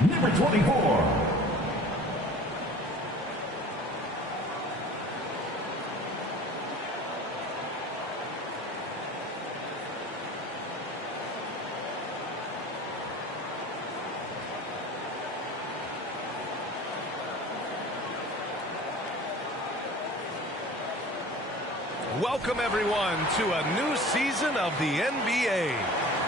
Number 24. Welcome, everyone, to a new season of the NBA.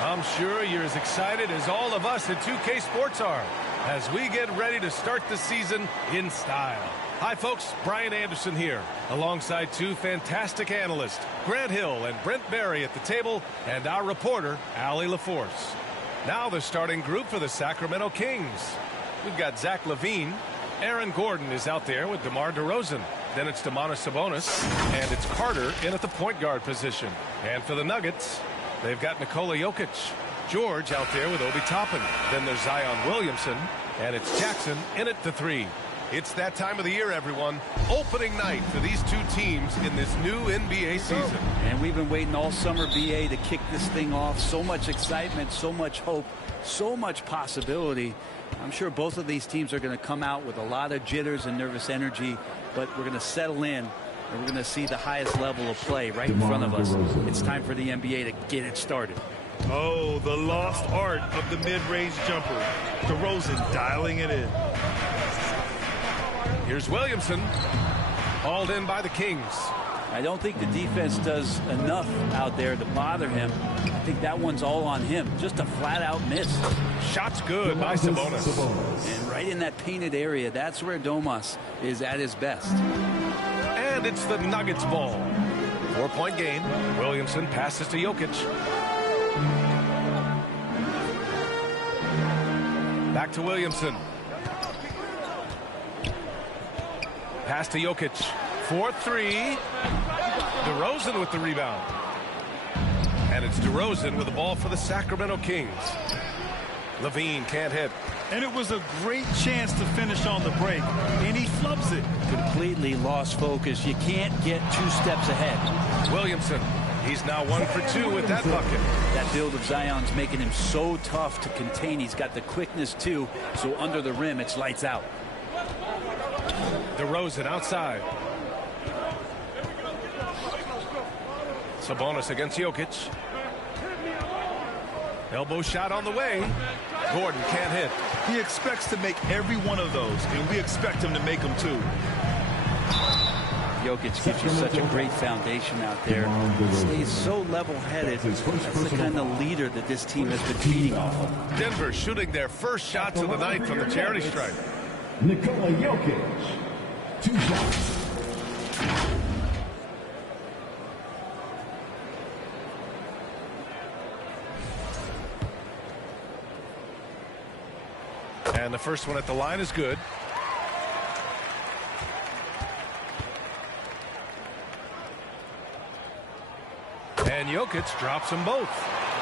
I'm sure you're as excited as all of us at 2K Sports are as we get ready to start the season in style. Hi, folks. Brian Anderson here, alongside two fantastic analysts, Grant Hill and Brent Berry at the table, and our reporter, Allie LaForce. Now the starting group for the Sacramento Kings. We've got Zach LaVine. Aaron Gordon is out there with DeMar DeRozan. Then it's Domantas Sabonis, and it's Carter in at the point guard position. And for the Nuggets, they've got Nikola Jokic. George out there with Obi Toppin. Then there's Zion Williamson, and it's Jackson in at the 3. It's that time of the year, everyone. Opening night for these two teams in this new NBA season. And we've been waiting all summer, BA, to kick this thing off. So much excitement, so much hope, so much possibility. I'm sure both of these teams are going to come out with a lot of jitters and nervous energy, but we're going to settle in, and we're going to see the highest level of play right in front of us. It's time for the NBA to get it started. Oh, the lost art of the mid-range jumper. DeRozan dialing it in. Here's Williamson, hauled in by the Kings. I don't think the defense does enough out there to bother him. I think that one's all on him. Just a flat-out miss. Shot's good by Sabonis. And right in that painted area, that's where Domas is at his best. And it's the Nuggets ball. 4-point game. Williamson passes to Jokic. Back to Williamson. Pass to Jokic. 4-3. DeRozan with the rebound. And it's DeRozan with the ball for the Sacramento Kings. LaVine can't hit. And it was a great chance to finish on the break, and he flubs it. Completely lost focus. You can't get 2 steps ahead. Williamson, he's now 1 for 2 with that bucket. That build of Zion's making him so tough to contain. He's got the quickness, too, so under the rim, it's lights out. DeRozan outside. Sabonis against Jokic. Elbow shot on the way. Gordon can't hit. He expects to make every one of those, and we expect him to make them too. Jokic gives you such a great foundation out there. Stays so level-headed. That's the kind of leader that this team has been feeding off of. Denver shooting their first shots of the night from the charity stripe. Nikola Jokic. 2 shots. And the first one at the line is good. And Jokic drops them both.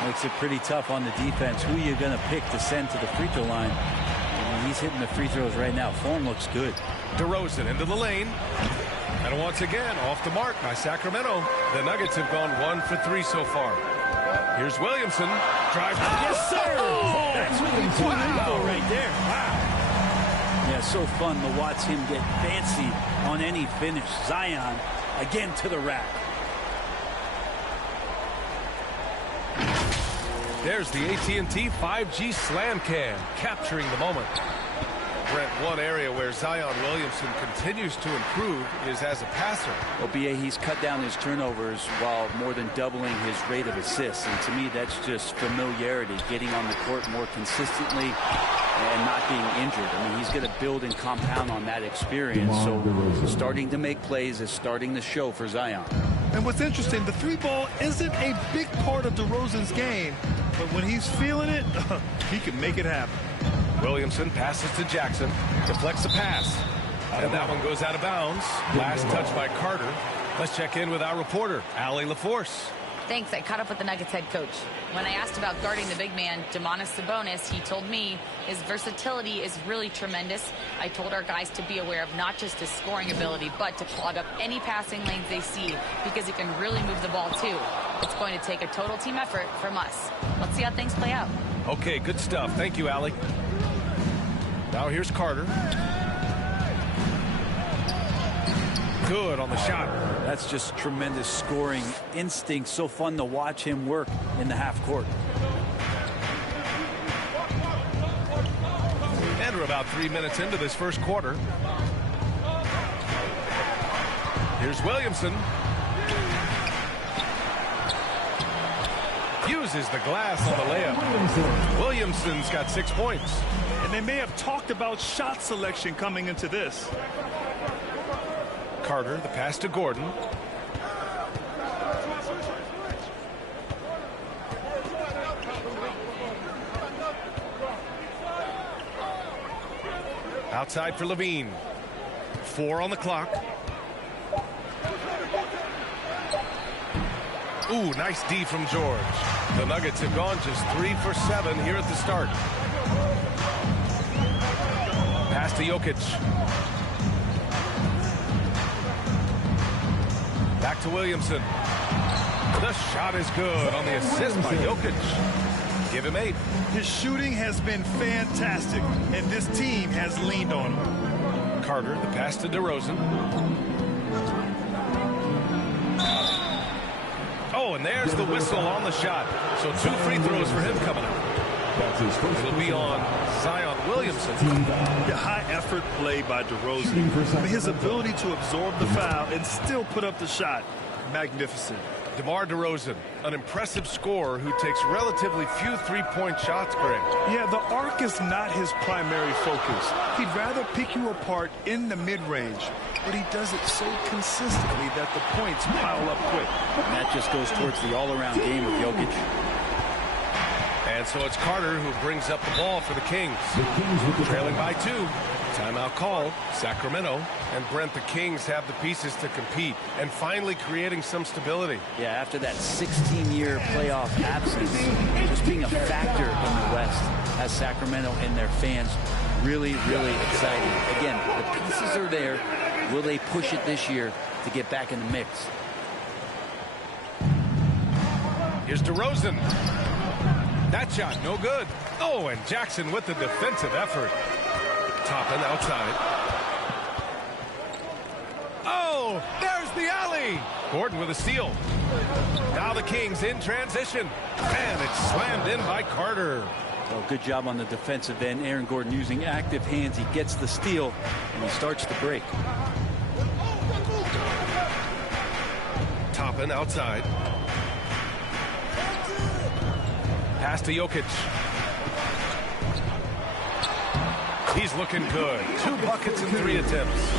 Makes it pretty tough on the defense. Who are you going to pick to send to the free throw line? And he's hitting the free throws right now. Form looks good. DeRozan into the lane. And once again, off the mark by Sacramento. The Nuggets have gone 1 for 3 so far. Here's Williamson. Drive. Yes, sir! Oh, that's what you do right there. Wow. Yeah, so fun to watch him get fancy on any finish. Zion, again to the rack. There's the AT&T 5G Slam Cam, capturing the moment. Brent, one area where Zion Williamson continues to improve is as a passer. Well, BA, he's cut down his turnovers while more than doubling his rate of assists. And to me, that's just familiarity, getting on the court more consistently and not being injured. I mean, he's going to build and compound on that experience. So starting to make plays is starting to show for Zion. And what's interesting, the 3-ball isn't a big part of DeRozan's game, but when he's feeling it, he can make it happen. Williamson passes to Jackson, deflects the pass, and that one goes out of bounds. Last touch by Carter. Let's check in with our reporter, Allie LaForce. Thanks. I caught up with the Nuggets head coach. When I asked about guarding the big man, Domantas Sabonis, he told me his versatility is really tremendous. I told our guys to be aware of not just his scoring ability, but to clog up any passing lanes they see, because he can really move the ball too. It's going to take a total team effort from us. Let's see how things play out. Okay, good stuff. Thank you, Allie. Now here's Carter. Good on the shot. That's just tremendous scoring instinct. So fun to watch him work in the half court. And we're about 3 minutes into this first quarter. Here's Williamson. Uses the glass on the layup. Williamson's got 6 points. And they may have talked about shot selection coming into this. Carter, the pass to Gordon. Outside for Levine. 4 on the clock. Ooh, nice D from George. The Nuggets have gone just 3 for 7 here at the start. Pass to Jokic. Back to Williamson. The shot is good on the assist by Jokic. Give him 8. His shooting has been fantastic, and this team has leaned on him. Carter, the pass to DeRozan. Oh, and there's the whistle on the shot. So 2 free throws for him coming up. It'll be on Zion Williamson. The high-effort play by DeRozan. His ability to absorb the foul and still put up the shot. Magnificent. DeMar DeRozan, an impressive scorer who takes relatively few three-point shots, Greg. Yeah, the arc is not his primary focus. He'd rather pick you apart in the mid-range, but he does it so consistently that the points pile up quick. And that just goes towards the all-around game of Jokic. And so it's Carter who brings up the ball for the Kings. Trailing by 2. Timeout called. Sacramento. And Brent, the Kings have the pieces to compete and finally creating some stability. Yeah, after that 16-year playoff absence, just being a factor in the West has Sacramento and their fans really, really excited. Again, the pieces are there. Will they push it this year to get back in the mix? Here's DeRozan. That shot, no good. Oh, and Jackson with the defensive effort. Toppin outside. Oh, there's the alley. Gordon with a steal. Now the Kings in transition. And it's slammed in by Carter. Oh, good job on the defensive end. Aaron Gordon using active hands. He gets the steal, and he starts the break. Toppin outside. Pass to Jokic. He's looking good. 2 buckets in 3 attempts.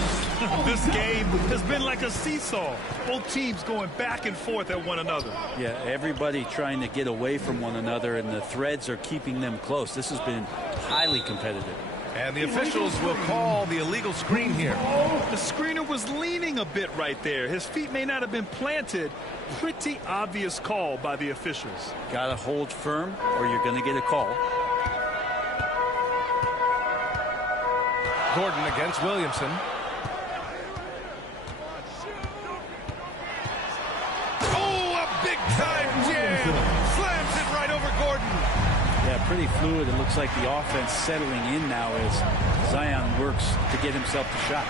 This game has been like a seesaw. Both teams going back and forth at one another. Yeah, everybody trying to get away from one another, and the threads are keeping them close. This has been highly competitive. And the officials will call the illegal screen here. The screener was leaning a bit right there. His feet may not have been planted. Pretty obvious call by the officials. Got to hold firm or you're going to get a call. Gordon against Williamson. Oh, a big-time jam. Slams it right over Gordon. Yeah, pretty fluid. It looks like the offense settling in now as Zion works to get himself the shot.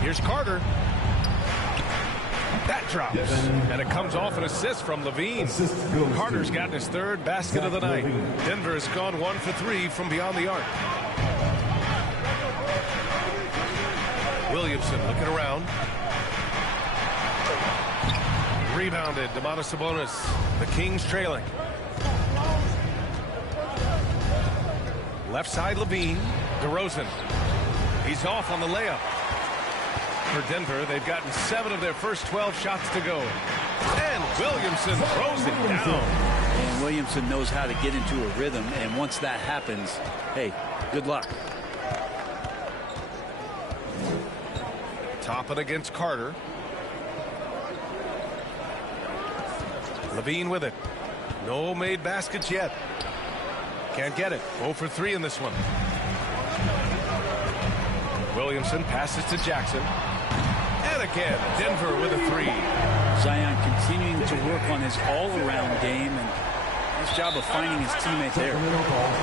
Here's Carter. That drops. And it comes off an assist from Levine. Carter's gotten his 3rd basket of the night. Denver has gone 1 for 3 from beyond the arc. Williamson looking around. Rebounded. Domantas Sabonis. The Kings trailing. Left side Levine. DeRozan. He's off on the layup. For Denver, they've gotten 7 of their first 12 shots to go. And Williamson throws it down. And Williamson knows how to get into a rhythm, and once that happens, hey, good luck. Toppin against Carter. Levine with it. No made baskets yet. Can't get it. 0 for 3 in this one. Williamson passes to Jackson. And again, Denver with a 3. Zion continuing to work on his all-around game, and Nice job of finding his teammate there.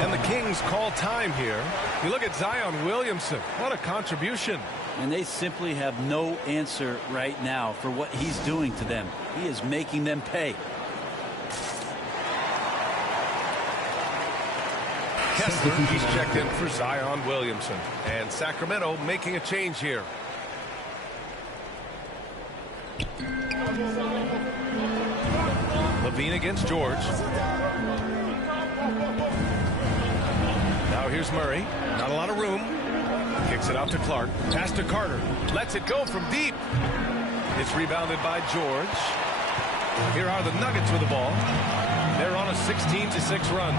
And the Kings call time here. You look at Zion Williamson. What a contribution. And they simply have no answer right now for what he's doing to them. He is making them pay. Kessler, he's checked in for Zion Williamson. And Sacramento making a change here. Levine against George. Now here's Murray. Not a lot of room. Kicks it out to Clark. Pass to Carter. Lets it go from deep. It's rebounded by George. Here are the Nuggets with the ball. They're on a 16-6 run.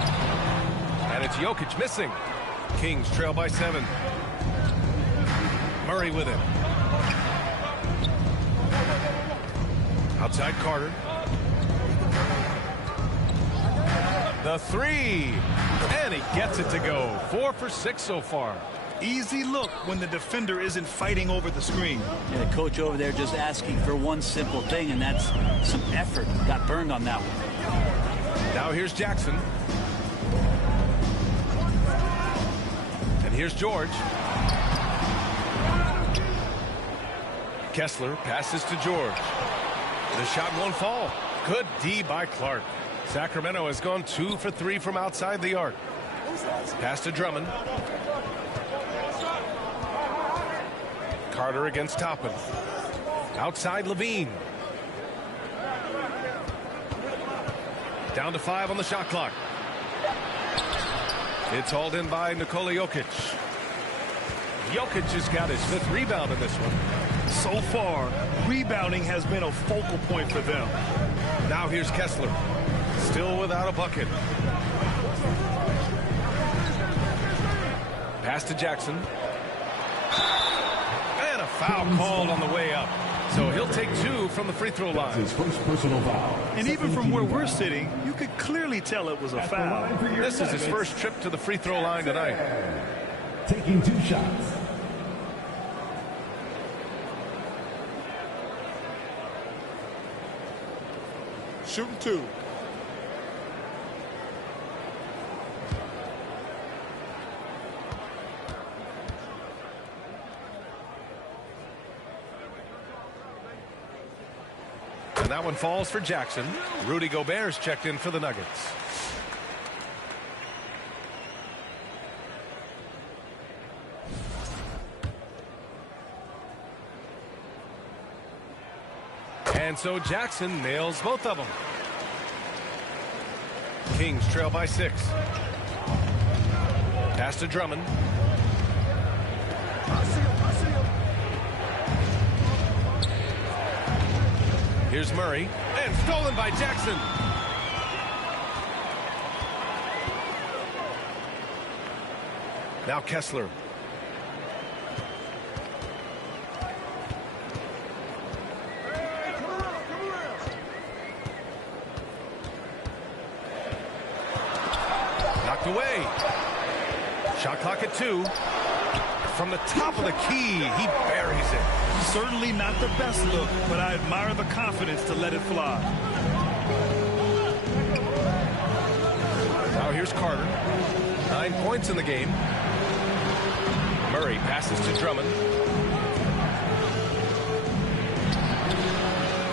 And it's Jokic missing. Kings trail by 7. Murray with it. Outside Carter. The three. And he gets it to go. 4 for 6 so far. Easy look when the defender isn't fighting over the screen. Yeah, the coach over there just asking for one simple thing, and that's some effort. Got burned on that one. Now here's Jackson. And here's George. Kessler passes to George. The shot won't fall. Good D by Clark. Sacramento has gone 2 for 3 from outside the arc. Pass to Drummond. Carter against Toppin. Outside Levine. Down to 5 on the shot clock. It's hauled in by Nikola Jokic. Jokic has got his 5th rebound in this one. So far, rebounding has been a focal point for them. Now here's Kessler. Still without a bucket. Pass to Jackson. And a foul called on the way up. So he'll take 2 from the free throw line. His first personal foul. And even from where we're sitting, you could clearly tell it was a foul. This is his first trip to the free throw line tonight. Taking 2 shots. Shooting 2. And that one falls for Jackson. Rudy Gobert's checked in for the Nuggets. And so Jackson nails both of them. Kings trail by 6. Pass to Drummond. Here's Murray. And stolen by Jackson. Now Kessler. Knocked away. Shot clock at 2. From the top of the key, he buries it. Certainly not the best look, but I admire the confidence to let it fly. Now here's Carter. 9 points in the game. Murray passes to Drummond.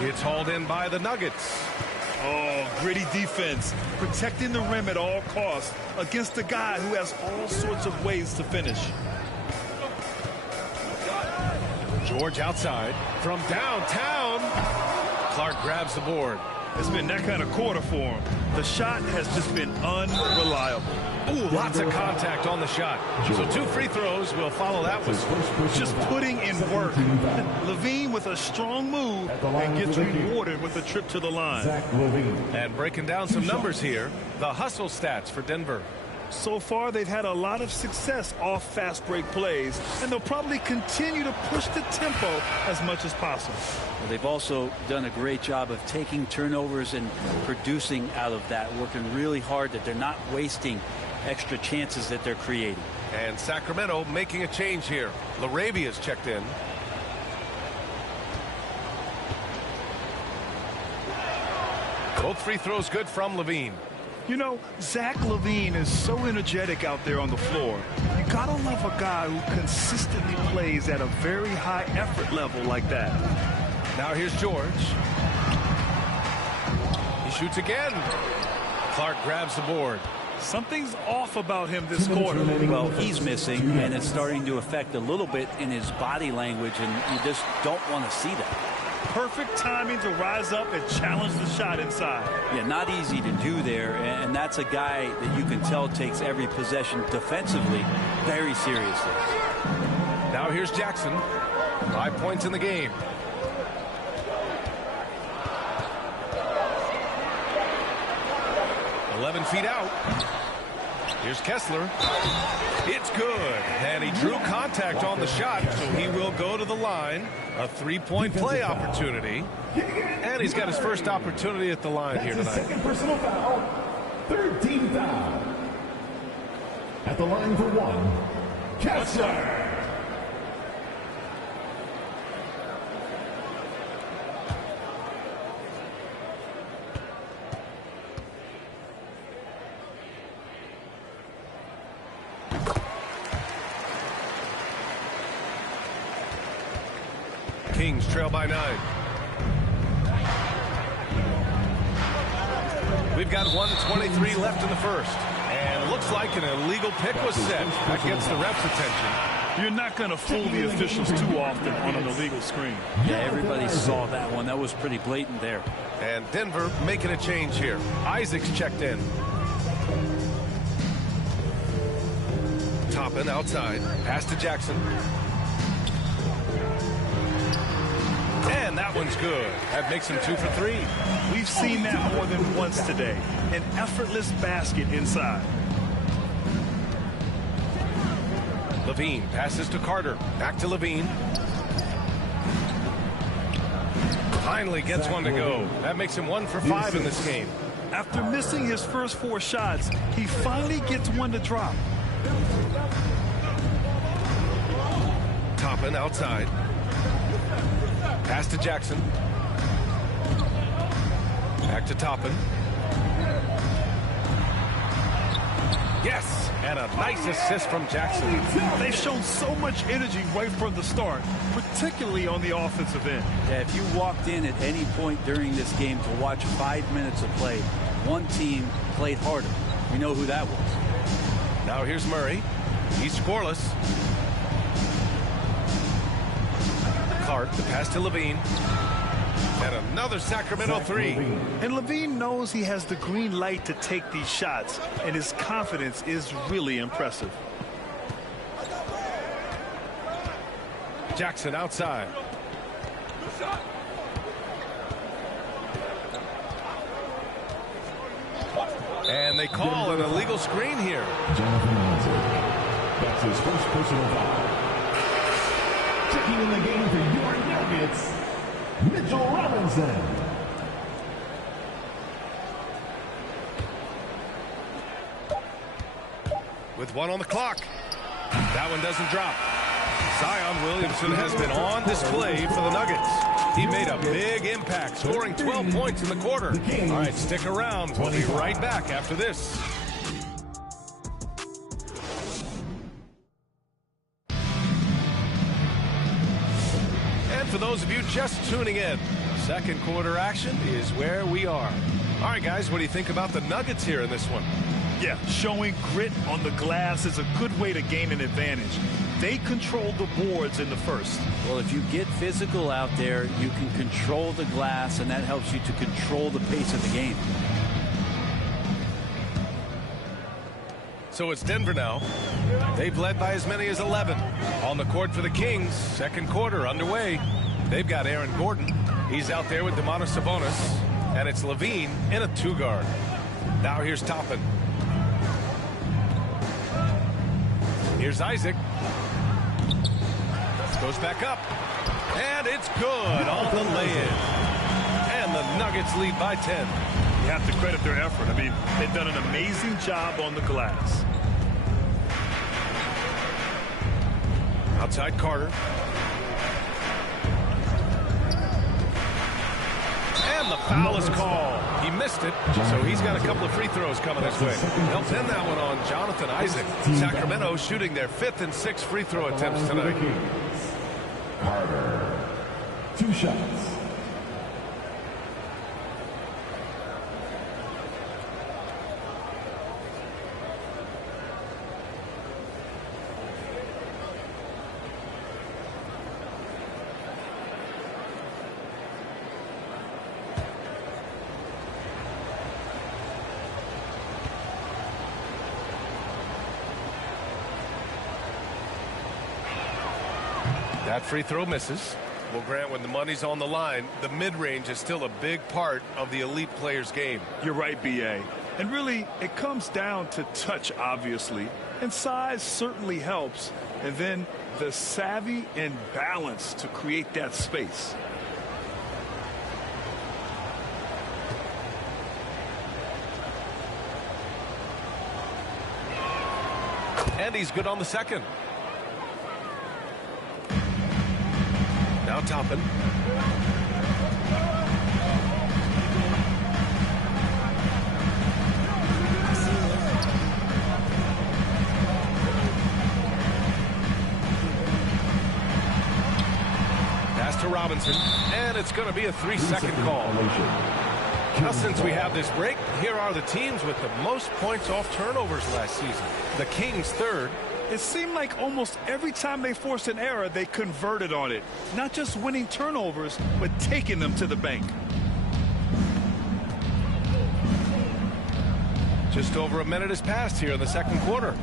It's hauled in by the Nuggets. Oh, gritty defense. Protecting the rim at all costs against a guy who has all sorts of ways to finish. George outside from downtown. Clark grabs the board. It's been that kind of quarter for him. The shot has just been unreliable. Ooh, lots of contact on the shot. So 2 free throws will follow that one. Just putting in work. Levine with a strong move and gets rewarded with a trip to the line. And breaking down some numbers here, the hustle stats for Denver. So far, they've had a lot of success off fast break plays, and they'll probably continue to push the tempo as much as possible. Well, they've also done a great job of taking turnovers and producing out of that, working really hard that they're not wasting extra chances that they're creating. And Sacramento making a change here. LaRavia's checked in. Both free throws good from Levine. You know, Zach LaVine is so energetic out there on the floor. You gotta love a guy who consistently plays at a very high effort level like that. Now here's George. He shoots again. Clark grabs the board. Something's off about him this quarter. Well, he's missing, and it's starting to affect a little bit in his body language, and you just don't want to see that. Perfect timing to rise up and challenge the shot inside. Yeah, not easy to do there, and that's a guy that you can tell takes every possession defensively very seriously. Now here's Jackson. 5 points in the game. Feet out. Here's Kessler. It's good. And he drew contact on the shot, so he will go to the line. A three-point play opportunity. And he's got his first opportunity at the line here tonight. Second personal foul. Third team foul. At the line for one, Kessler. Kings trail by 9. We've got 1:23 left in the first. And it looks like an illegal pick was set. That gets the ref's attention. You're not going to fool the officials too often on an illegal screen. Yeah, everybody saw that one. That was pretty blatant there. And Denver making a change here. Isaac's checked in. Toppin outside. Pass to Jackson. And that one's good. That makes him 2 for 3. We've seen that more than once today. An effortless basket inside. LaVine passes to Carter. Back to LaVine. Finally gets one to go. That makes him 1 for 5 in this game. After missing his first 4 shots, he finally gets one to drop. Toppin outside. Pass to Jackson. Back to Toppin. Yes! And a nice assist from Jackson. They've shown so much energy right from the start, particularly on the offensive end. Yeah, if you walked in at any point during this game to watch 5 minutes of play, one team played harder. You know who that was. Now here's Murray. He's scoreless. Clark, the pass to LaVine. And another Sacramento 3. And LaVine knows he has the green light to take these shots, and his confidence is really impressive. Jackson outside. And they call an illegal screen here. That's his first personal foul. Checking in the game for your Nuggets, Mitchell Robinson. With 1 on the clock. That one doesn't drop. Zion Williamson has been on display for the Nuggets. He made a big impact, scoring 12 points in the quarter. All right, stick around. We'll be right back after this. For those of you just tuning in, second quarter action is where we are. All right, guys, what do you think about the Nuggets here in this one? Yeah, showing grit on the glass is a good way to gain an advantage. They control the boards in the first. Well, if you get physical out there, you can control the glass, and that helps you to control the pace of the game. So it's Denver now. They've led by as many as 11. On the court for the Kings, second quarter underway. They've got Aaron Gordon. He's out there with Domantas Sabonis. And it's LaVine in a 2-guard. Now here's Toppin. Here's Isaac. Goes back up. And it's good on the lay-in. And the Nuggets lead by 10. You have to credit their effort. I mean, they've done an amazing job on the glass. Outside Carter. And And the foul is called. He missed it, so he's got a couple of free throws coming his way. They'll pin that one on Jonathan Isaac. Sacramento shooting their 5th and 6th free throw attempts tonight. Carter, 2 shots. That free throw misses. Well, Grant, when the money's on the line, the mid-range is still a big part of the elite player's game. You're right, B.A. And really, it comes down to touch, obviously. And size certainly helps. And then the savvy and balance to create that space. And he's good on the second. Now Toppin. Pass to Robinson, and it's going to be a 3-second call. Now, since we have this break, here are the teams with the most points off turnovers last season. The Kings 3rd. It seemed like almost every time they forced an error, they converted on it. Not just winning turnovers, but taking them to the bank. Just over a minute has passed here in the second quarter.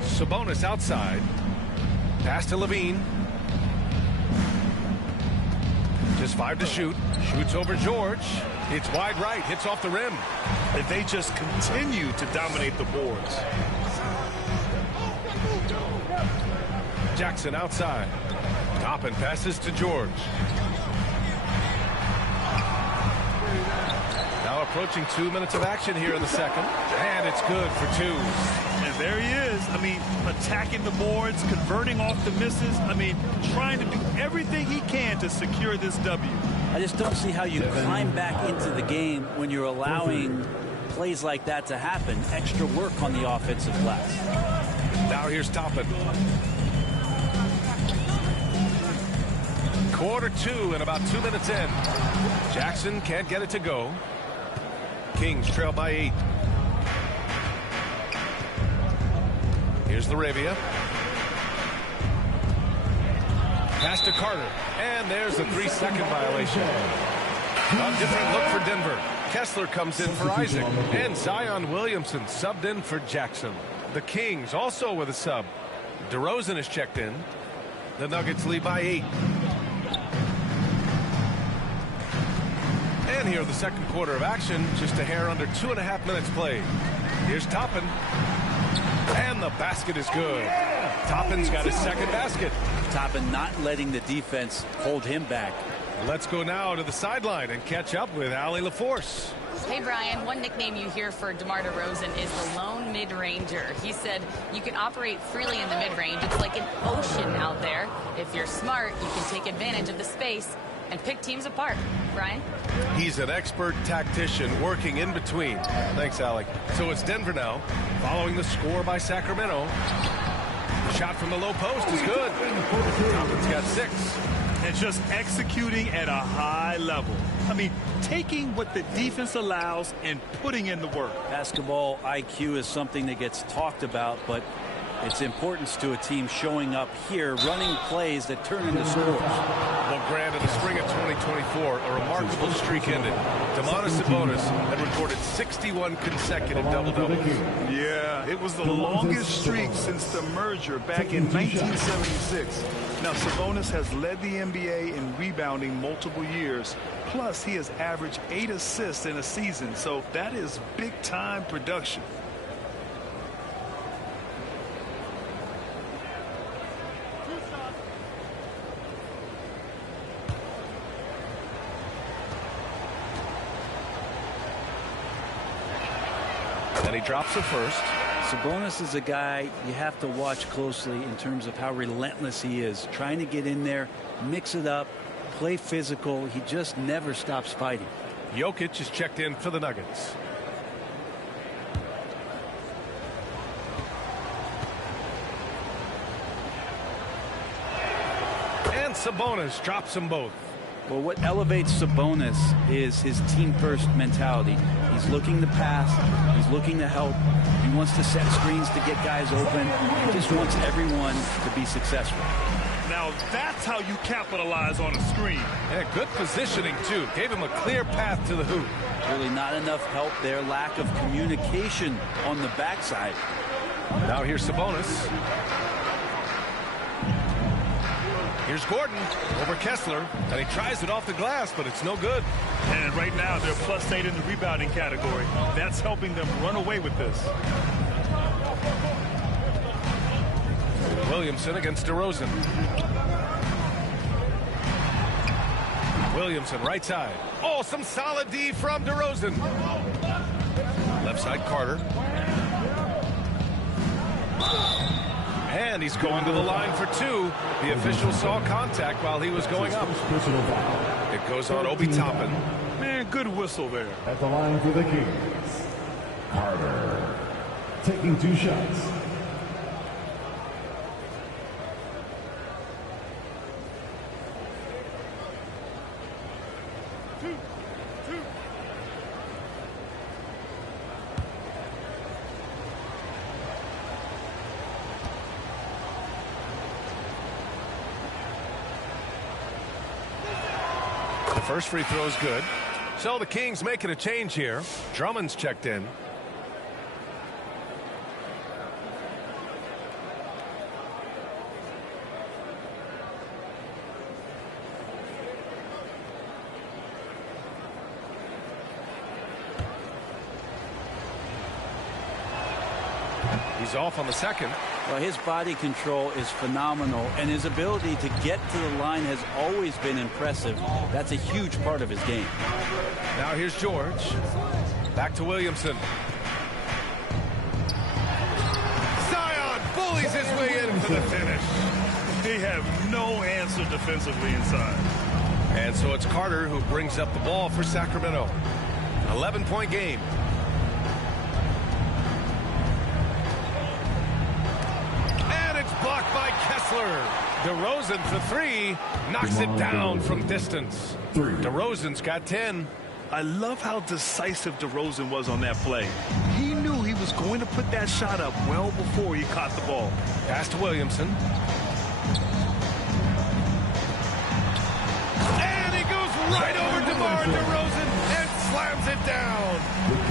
Sabonis outside. Pass to Levine. Just 5 to shoot. Shoots over George. It's wide right. Hits off the rim. And they just continue to dominate the boards. Jackson outside. Toppin passes to George. Now approaching 2 minutes of action here in the second. And it's good for 2. And there he is. I mean, attacking the boards, converting off the misses. I mean, trying to do everything he can to secure this W. I just don't see how you climb back into the game when you're allowing plays like that to happen. Extra work on the offensive glass. Now here's Toppin. Quarter 2 and about 2 minutes in. Jackson can't get it to go. Kings trail by 8. Here's Laravia. Pass to Carter. And there's a 3-second violation. A different look for Denver. Kessler comes in for Isaac. And Zion Williamson subbed in for Jackson. The Kings also with a sub. DeRozan is checked in. The Nuggets lead by 8. And here the second quarter of action. Just a hair under 2.5 minutes played. Here's Toppin. And the basket is good. Toppin's got his second basket. Toppin not letting the defense hold him back. Let's go now to the sideline and catch up with Allie LaForce. Hey, Brian, one nickname you hear for DeMar DeRozan is the lone mid-ranger. He said you can operate freely in the mid-range. It's like an ocean out there. If you're smart, you can take advantage of the space and pick teams apart. Brian? He's an expert tactician working in between. Thanks, Alec. So it's Denver now, following the score by Sacramento. The shot from the low post is good. Toppin's got 6. And just executing at a high level. I mean, taking what the defense allows and putting in the work. Basketball IQ is something that gets talked about, but its importance to a team showing up here, running plays that turn into scores. Well, Grant, in the spring of 2024, a remarkable streak ended. Domantas Sabonis had recorded 61 consecutive double-doubles. Yeah, it was the longest streak since the merger back in 1976. Now, Sabonis has led the NBA in rebounding multiple years. Plus, he has averaged 8 assists in a season, so that is big-time production. And he drops the first. Sabonis is a guy you have to watch closely in terms of how relentless he is. Trying to get in there, mix it up, play physical. He just never stops fighting. Jokic is checked in for the Nuggets. And Sabonis drops them both. Well, what elevates Sabonis is his team-first mentality. He's looking to pass. He's looking to help. He wants to set screens to get guys open. He just wants everyone to be successful. Now that's how you capitalize on a screen. Yeah, good positioning, too. Gave him a clear path to the hoop. Really not enough help there. Lack of communication on the backside. Now here's Sabonis. Here's Gordon over Kessler, and he tries it off the glass, but it's no good. And right now they're +8 in the rebounding category. That's helping them run away with this. Williamson against DeRozan. Williamson right side. Oh, some solid D from DeRozan. Left side Carter. And he's going to the line for two. The official saw contact while he was going up. It goes on Obi Toppin. Man, good whistle there. At the line for the Kings, Carter taking 2 shots. First free throw is good. So the Kings making a change here. Drummond's checked in. He's off on the second. Well, his body control is phenomenal, and his ability to get to the line has always been impressive. That's a huge part of his game. Now here's George. Back to Williamson. Zion bullies his way in for the finish. They have no answer defensively inside. And so it's Carter who brings up the ball for Sacramento. 11-point game. Blocked by Kessler. DeRozan for 3. Knocks it down from distance. DeRozan's got 10. I love how decisive DeRozan was on that play. He knew he was going to put that shot up well before he caught the ball. Pass to Williamson. And he goes right over DeMar DeRozan and slams it down.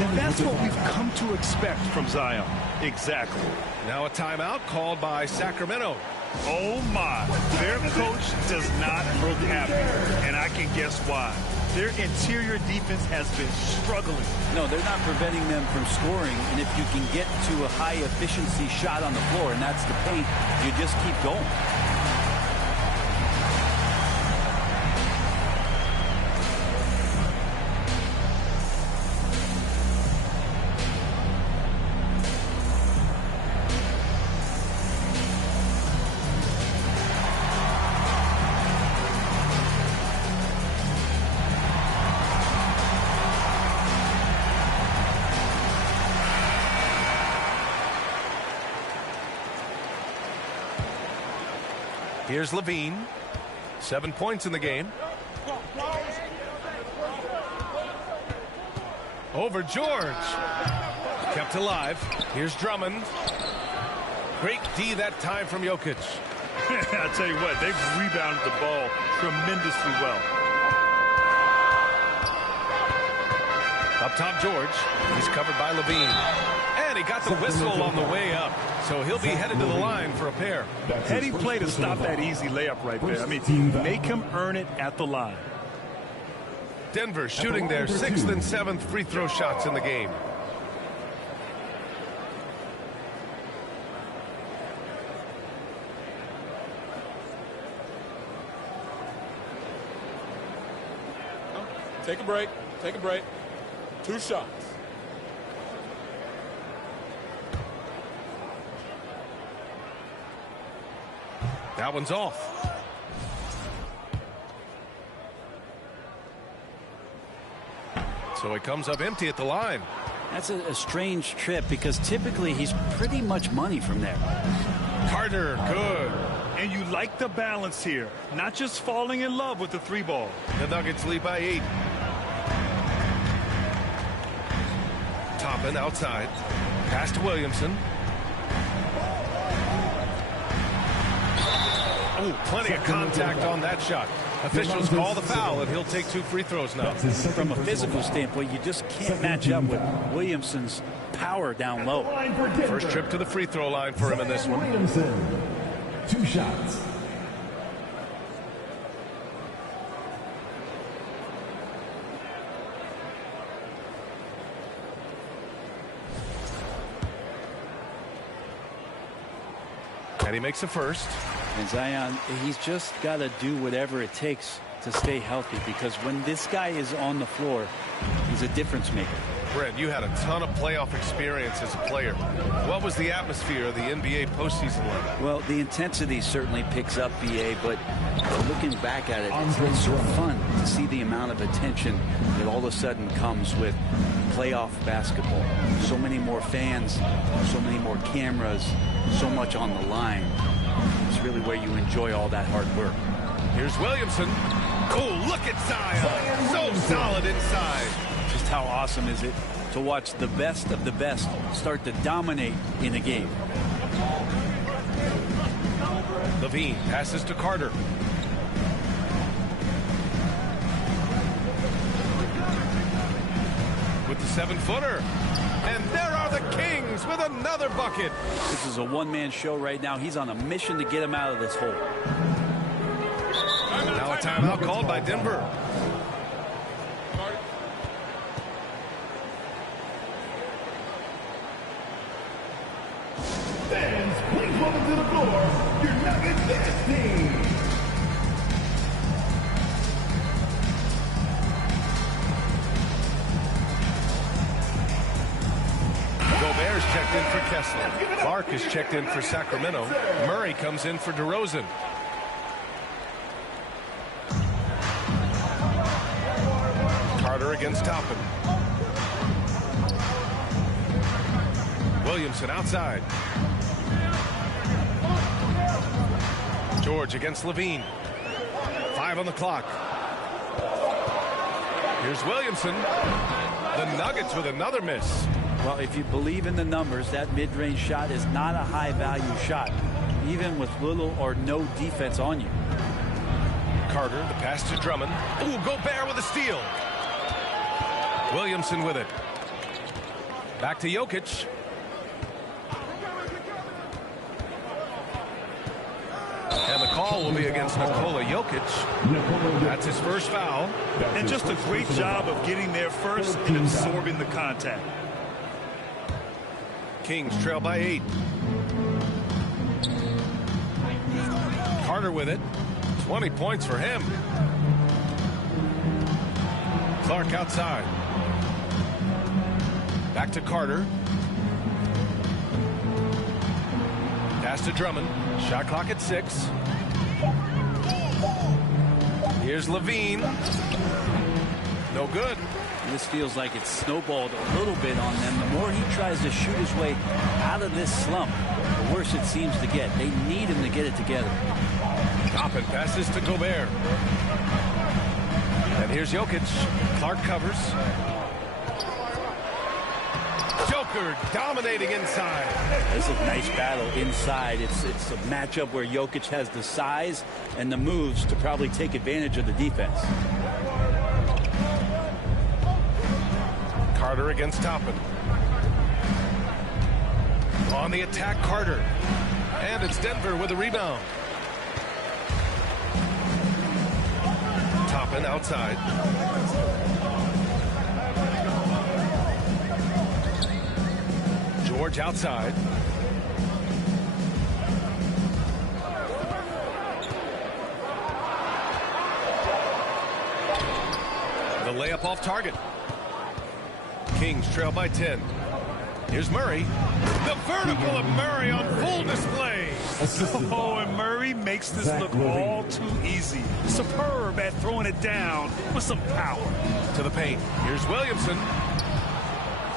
And that's what we've come to expect from Zion. Exactly. Now a timeout called by Sacramento. Oh my, their coach does not look happy, and I can guess why. Their interior defense has been struggling. No, they're not preventing them from scoring, and if you can get to a high efficiency shot on the floor, and that's the paint, you just keep going. Here's Levine. 7 points in the game. Over George. Kept alive. Here's Drummond. Great D that time from Jokic. I tell you what, they've rebounded the ball tremendously well. Up top, George. He's covered by Levine. And he got the whistle on the way up. So he'll be headed to the line for a pair. Heady play to stop that easy layup right there. I mean, make him earn it at the line. Denver shooting their 6th and 7th free throw shots in the game. Take a break. Take a break. 2 shots. That one's off. So he comes up empty at the line. That's a strange trip because typically he's pretty much money from there. Carter, good. And you like the balance here, not just falling in love with the 3 ball. The Nuggets lead by 8. Toppin outside. Pass to Williamson. Oh, plenty of contact on that shot. Officials call the foul, and he'll take 2 free throws now. From a physical standpoint, you just can't match up with Williamson's power down low. First trip to the free throw line for him in this one. Williamson, 2 shots. And he makes a first. And Zion, he's just got to do whatever it takes to stay healthy, because when this guy is on the floor, he's a difference maker. Brent, you had a ton of playoff experience as a player. What was the atmosphere of the NBA postseason like? Well, the intensity certainly picks up, BA, but looking back at it, it's so fun to see the amount of attention that all of a sudden comes with playoff basketball. So many more fans, so many more cameras, so much on the line. It's really where you enjoy all that hard work. Here's Williamson. Oh, look at Zion. So solid inside. Just how awesome is it to watch the best of the best start to dominate in a game. Levine passes to Carter. With the 7-footer. And there are the Kings with another bucket. This is a one-man show right now. He's on a mission to get him out of this hole. Now a timeout called by Denver. Fans, please welcome to the floor your Nuggets dance team. Gobert's checked in for Kessler. Clark is checked in for Sacramento. Murray comes in for DeRozan. Carter against Toppin. Williamson outside. George against Levine. 5 on the clock. Here's Williamson. The Nuggets with another miss. Well, if you believe in the numbers, that mid-range shot is not a high-value shot, even with little or no defense on you. Carter, the pass to Drummond. Ooh, Gobert with a steal. Williamson with it. Back to Jokic. And the call will be against Nikola Jokic. That's his first foul. And just a great job of getting there first and absorbing the contact. Kings trail by 8. Carter with it. 20 points for him. Clark outside. Back to Carter. Pass to Drummond. Shot clock at 6. Here's Levine. No good. This feels like it's snowballed a little bit on them. The more he tries to shoot his way out of this slump, the worse it seems to get. They need him to get it together. Toppin passes to Gobert. And here's Jokic. Clark covers. Joker dominating inside. This is a nice battle inside. It's a matchup where Jokic has the size and the moves to probably take advantage of the defense. Carter against Toppin. On the attack, Carter. And it's Denver with a rebound. Toppin outside. George outside. The layup off target. Kings trail by 10. Here's Murray. The vertical of Murray on full display. Oh, and Murray makes this look all too easy. Superb at throwing it down with some power. To the paint. Here's Williamson.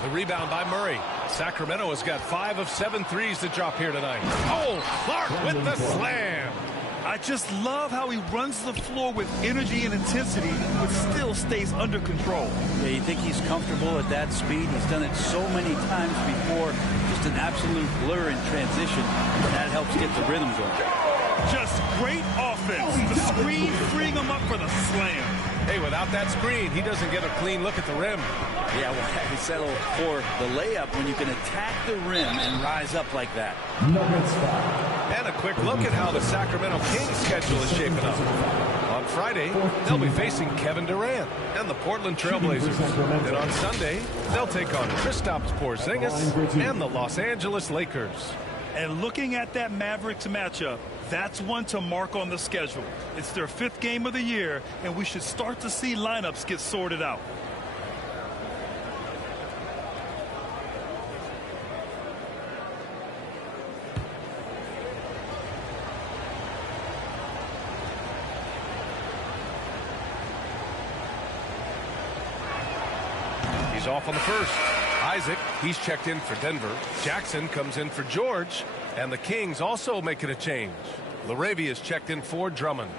The rebound by Murray. Sacramento has got 5 of 7 threes to drop here tonight. Oh, Clark with the slam. I just love how he runs the floor with energy and intensity, but still stays under control. Yeah, you think he's comfortable at that speed? He's done it so many times before. Just an absolute blur in transition. That helps get the rhythm going. Just great offense. The screen freeing him up for the slam. Hey, without that screen, he doesn't get a clean look at the rim. Yeah, well, he settled for the layup when you can attack the rim and rise up like that. And a quick look at how the Sacramento Kings schedule is shaping up. On Friday, they'll be facing Kevin Durant and the Portland Trailblazers. Then on Sunday, they'll take on Kristaps Porzingis and the Los Angeles Lakers. And looking at that Mavericks matchup, that's one to mark on the schedule. It's their 5th game of the year, and we should start to see lineups get sorted out. He's off on the first. Isaac, he's checked in for Denver. Jackson comes in for George. And the Kings also making a change. LaRavia is checked in for Drummond.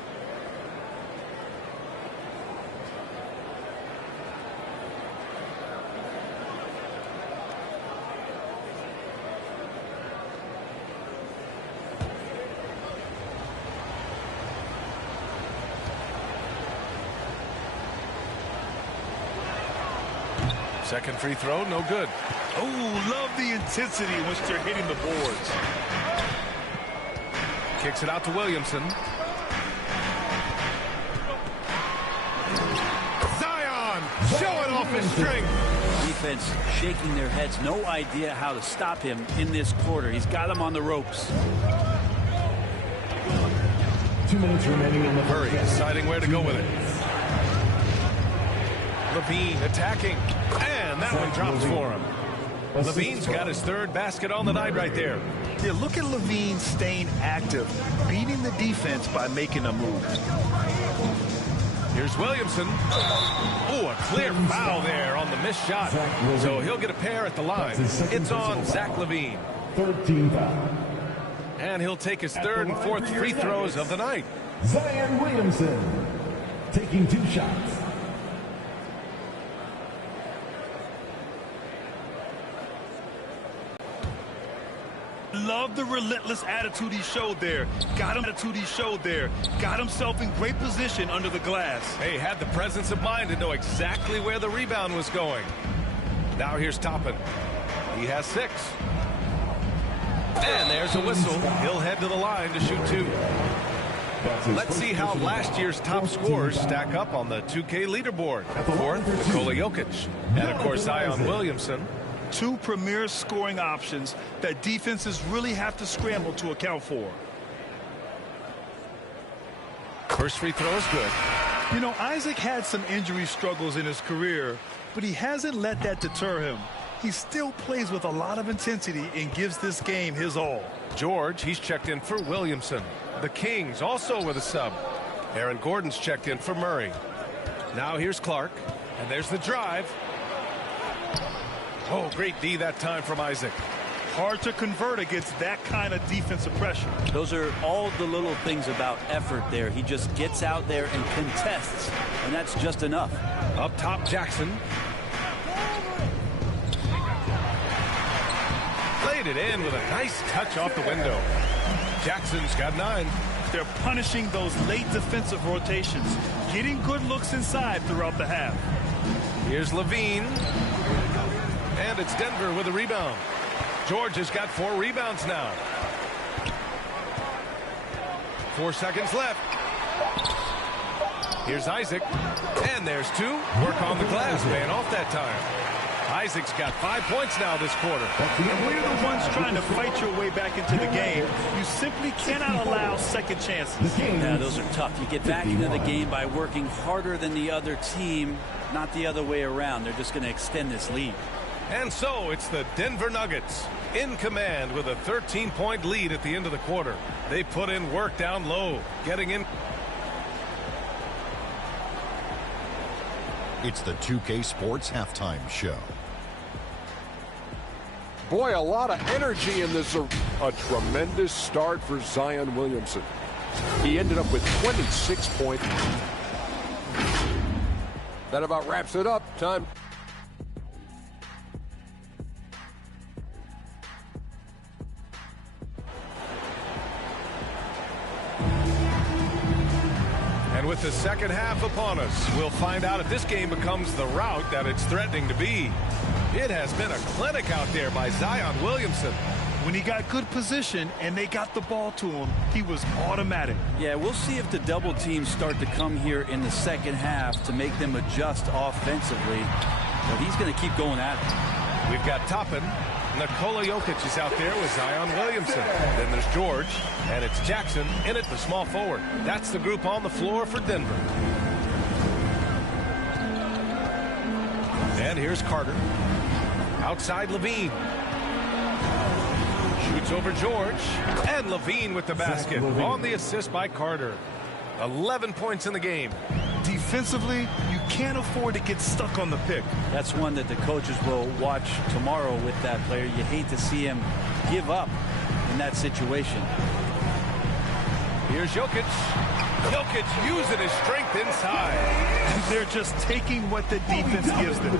Second free throw, no good. Oh, love the intensity in which they're hitting the boards. Kicks it out to Williamson. Zion showing off his strength. Defense shaking their heads. No idea how to stop him in this quarter. He's got him on the ropes. 2 minutes remaining in the Murray deciding where to go with it. Levine attacking. And that one drops for him. Levine's got his 3rd basket on the night right there. Yeah, look at Levine staying active, beating the defense by making a move. Here's Williamson. Oh, a clear foul there on the missed shot. So he'll get a pair at the line. It's on Zach Levine. 13 foul. And he'll take his 3rd and 4th free throws of the night. Zion Williamson taking 2 shots. Love the relentless attitude he showed there. Got himself in great position under the glass. Hey, had the presence of mind to know exactly where the rebound was going. Now here's Toppin. He has 6. And there's a whistle. He'll head to the line to shoot 2. Let's see how last year's top scorers stack up on the 2K leaderboard. 4th, Nikola Jokic. And of course, Zion Williamson. 2 premier scoring options that defenses really have to scramble to account for. First free throw is good. You know, Isaac had some injury struggles in his career, but he hasn't let that deter him. He still plays with a lot of intensity and gives this game his all. George, he's checked in for Williamson. The Kings also with a sub. Aaron Gordon's checked in for Murray. Now here's Clark. And there's the drive. Oh, great D that time from Isaac. Hard to convert against that kind of defensive pressure. Those are all the little things about effort there. He just gets out there and contests, and that's just enough. Up top, Jackson. Played it in with a nice touch off the window. Jackson's got 9. They're punishing those late defensive rotations, getting good looks inside throughout the half. Here's Levine. And it's Denver with a rebound. George has got 4 rebounds now. 4 seconds left. Here's Isaac. And there's 2. Work on the glass, man, off that time. Isaac's got 5 points now this quarter. And when you're the ones trying to fight your way back into the game, you simply cannot allow second chances. Yeah, those are tough. You get back into the game by working harder than the other team, not the other way around. They're just going to extend this lead. And so it's the Denver Nuggets in command with a 13-point lead at the end of the quarter. They put in work down low, getting in. It's the 2K Sports Halftime Show. Boy, a lot of energy in this. A tremendous start for Zion Williamson. He ended up with 26 points. That about wraps it up. Time. And with the second half upon us, we'll find out if this game becomes the rout that it's threatening to be. It has been a clinic out there by Zion Williamson. When he got good position and they got the ball to him, he was automatic. Yeah, we'll see if the double teams start to come here in the second half to make them adjust offensively. But he's going to keep going at it. We've got Toppin. Nikola Jokic is out there with Zion Williamson. Then there's George, and it's Jackson in it, the small forward. That's the group on the floor for Denver. And here's Carter. Outside Levine. Shoots over George. And Levine with the basket on the assist by Carter. 11 points in the game. Defensively, you can't afford to get stuck on the pick. That's one that the coaches will watch tomorrow with that player. You hate to see him give up in that situation. Here's Jokic. Jokic using his strength inside. They're just taking what the defense gives them.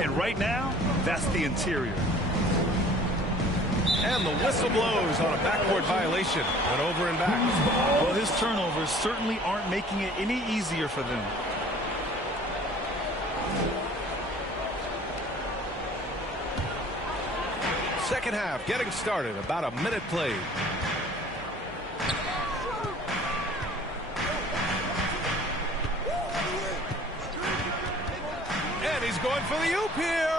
And right now, that's the interior. And the whistle blows on a backcourt violation. Went over and back. Well, his turnovers certainly aren't making it any easier for them. Second half getting started. About a minute played. And he's going for the oop here.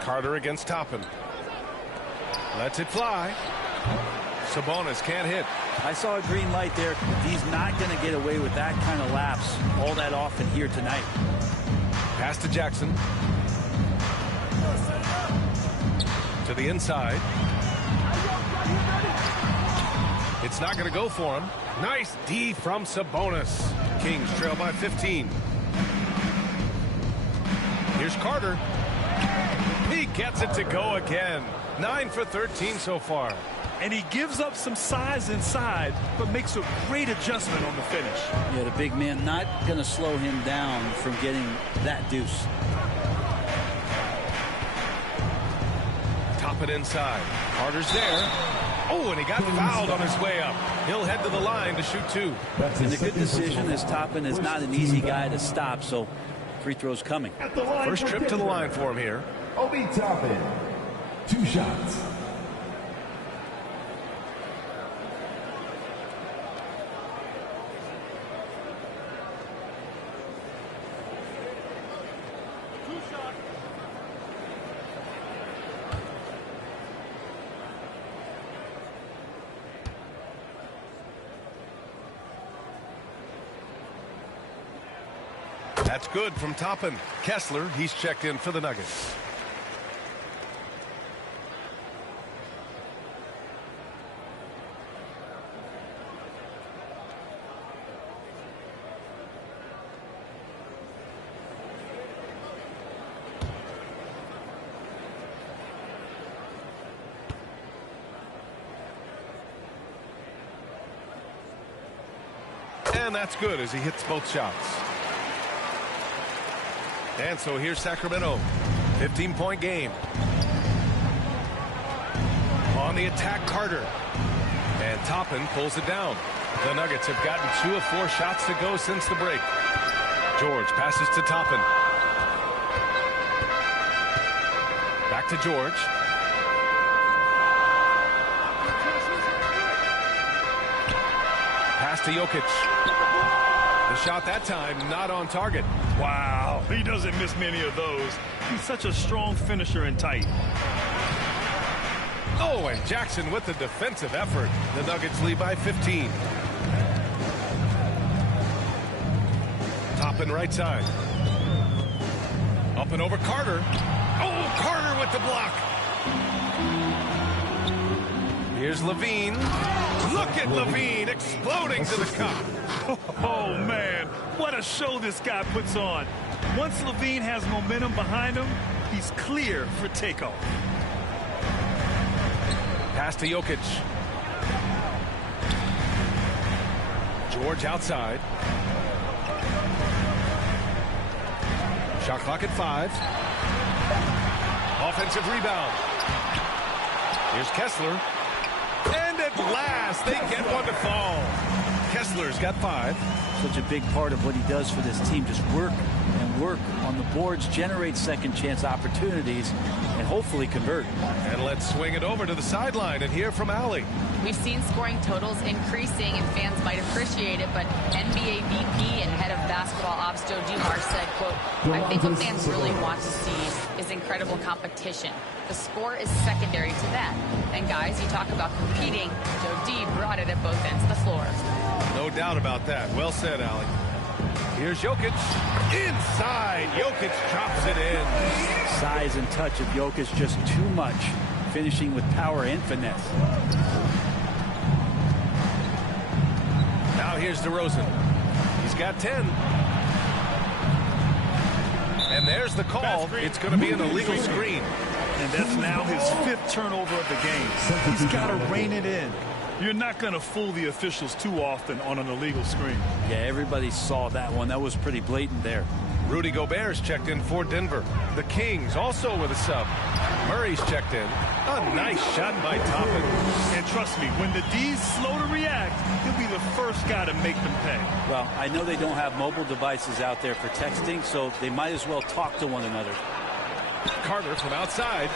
Carter against Toppin. Lets it fly. Sabonis can't hit. I saw a green light there. He's not going to get away with that kind of lapse all that often here tonight. Pass to Jackson. To the inside. It's not going to go for him. Nice D from Sabonis. Kings trail by 15. Here's Carter. He gets it to go again. 9 for 13 so far. And he gives up some size inside, but makes a great adjustment on the finish. Yeah, the big man not going to slow him down from getting that deuce. Top it inside. Carter's there. Oh, and he got fouled on his way up. He'll head to the line to shoot two. And the good decision is Toppin is not an easy guy to stop, so free throws coming. First trip to the line for him here. Obi Toppin. 2 shots. That's good from Toppin. Kessler, he's checked in for the Nuggets. And that's good as he hits both shots. And so here's Sacramento. 15-point game. On the attack, Carter. And Toppin pulls it down. The Nuggets have gotten 2 of 4 shots to go since the break. George passes to Toppin. Back to George. Pass to Jokic. The shot that time not on target. Wow, he doesn't miss many of those. He's such a strong finisher and tight. Oh, and Jackson with the defensive effort. The Nuggets lead by 15. Toppin right side. Up and over Carter. Oh, Carter with the block. Here's Levine. Look at Levine exploding to the cup. Oh, man, what a show this guy puts on. Once Levine has momentum behind him, he's clear for takeoff. Pass to Jokic. George outside. Shot clock at 5. Offensive rebound. Here's Kessler. And at last, they get one to fall. Kessler's got 5. Such a big part of what he does for this team. Just work and work on the boards, generate second chance opportunities, and hopefully convert. And let's swing it over to the sideline and hear from Allie. We've seen scoring totals increasing, and fans might appreciate it, but NBA VP and head of basketball ops Joe Dumars said, quote, I think what fans really want to see is incredible competition. The score is secondary to that. And guys, you talk about competing, Joe D brought it at both ends of the floor. No doubt about that. Well said, Allie. Here's Jokic. Inside. Jokic drops it in. Size and touch of Jokic just too much. Finishing with power and finesse. Now here's DeRozan. He's got 10. And there's the call. It's going to be an illegal screen. And that's now his 5th turnover of the game. He's got to rein it in. You're not going to fool the officials too often on an illegal screen. Yeah, everybody saw that one. That was pretty blatant there. Rudy Gobert's checked in for Denver. The Kings also with a sub. Murray's checked in. A nice shot by Toppin. And trust me, when the D's slow to react, he'll be the first guy to make them pay. Well, I know they don't have mobile devices out there for texting, so they might as well talk to one another. Carter from outside.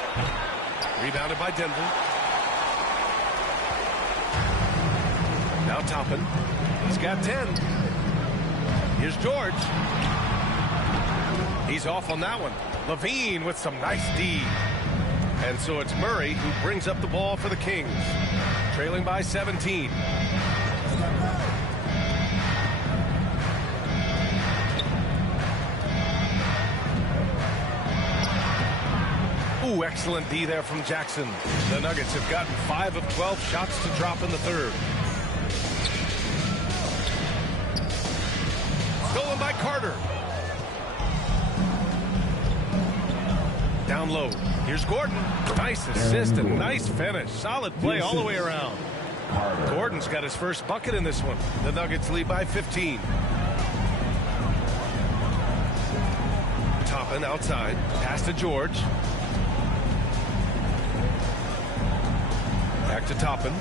Rebounded by Denver. Now Toppin. He's got 10. Here's George. He's off on that one. Levine with some nice D. And so it's Murray who brings up the ball for the Kings. Trailing by 17. Ooh, excellent D there from Jackson. The Nuggets have gotten 5 of 12 shots to drop in the third. Stolen by Carter. Down low. Here's Gordon. Nice assist and nice finish. Solid play all the way around. Gordon's got his first bucket in this one. The Nuggets lead by 15. Toppin outside. Pass to George. Back to Toppin.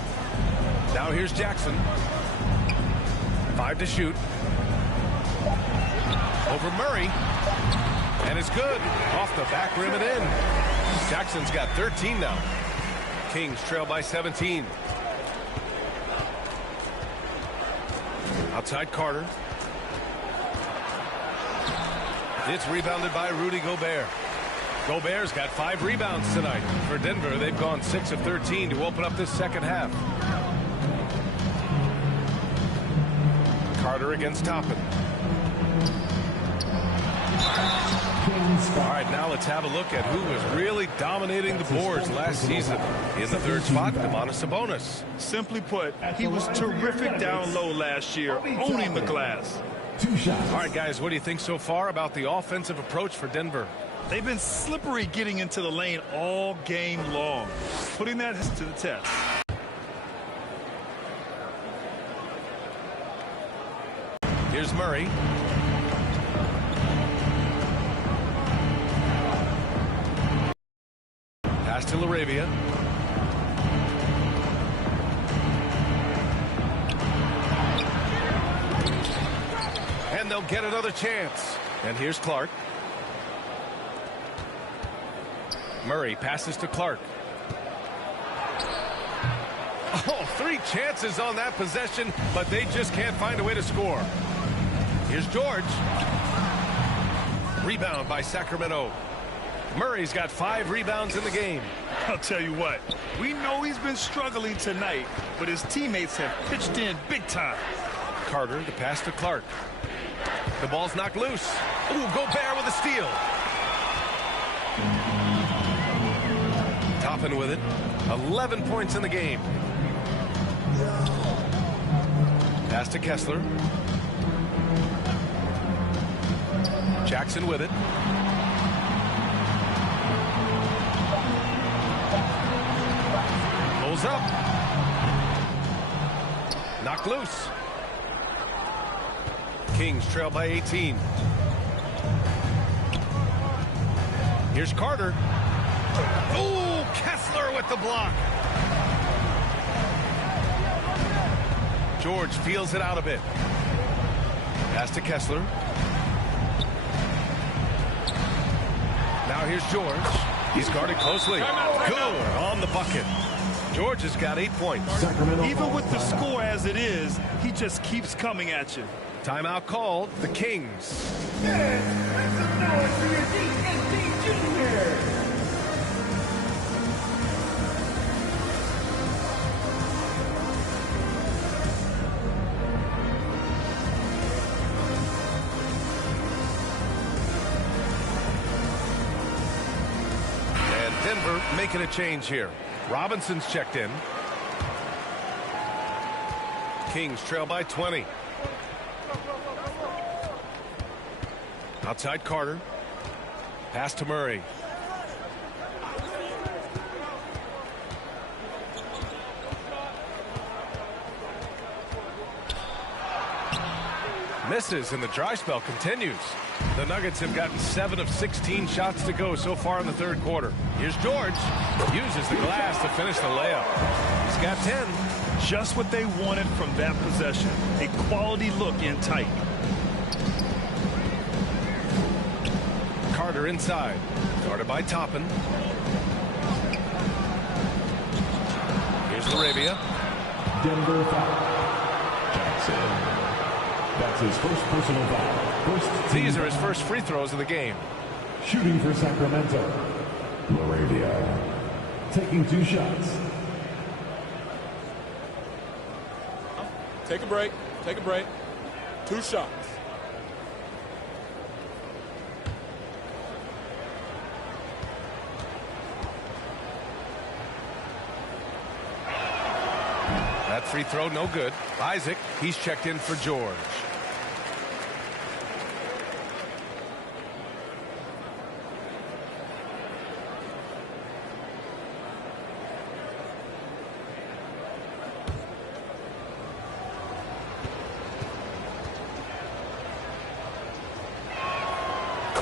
Now here's Jackson. 5 to shoot. Over Murray. And it's good. Off the back rim and in. Jackson's got 13 now. Kings trail by 17. Outside Carter. It's rebounded by Rudy Gobert. Gobert's got 5 rebounds tonight. For Denver, they've gone 6 of 13 to open up this second half. Carter against Toppin. All right, now let's have a look at who was really dominating the boards last season. In the third spot, Sabonis. Simply put, he was terrific down low last year, owning the glass. 2 shots. All right, guys, what do you think so far about the offensive approach for Denver? They've been slippery getting into the lane all game long, putting that to the test. Here's Murray. Pass to LaRavia. And they'll get another chance. And here's Clark. Murray passes to Clark. Oh, 3 chances on that possession, but they just can't find a way to score. Here's George. Rebound by Sacramento. Murray's got 5 rebounds in the game. I'll tell you what, we know he's been struggling tonight, but his teammates have pitched in big time. Carter, the pass to Clark. The ball's knocked loose. Ooh, Gobert with a steal. Toppin with it. 11 points in the game. Pass to Kessler. Jackson with it. Pulls up. Knocked loose. Kings trail by 18. Here's Carter. Ooh, Kessler with the block. George feels it out a bit. Pass to Kessler. Now here's George. He's guarded closely. Good on the bucket. George has got 8 points. Even with the score as it is, he just keeps coming at you. Timeout called. The Kings. Yes, make some noise for your DND Junior. Denver making a change here. Robinson's checked in. Kings trail by 20. Outside Carter. Pass to Murray. Misses, and the dry spell continues. The Nuggets have gotten 7 of 16 shots to go so far in the third quarter. Here's George. Uses the glass to finish the layup. He's got 10. Just what they wanted from that possession. A quality look in tight. Carter inside. Guarded by Toppin. Here's Laravia. Denver foul. Jackson. That's his first personal foul. These are his first free throws of the game. Shooting for Sacramento. Laravia. Taking 2 shots. Take a break. Take a break. 2 shots. That free throw, no good. Isaac, he's checked in for George.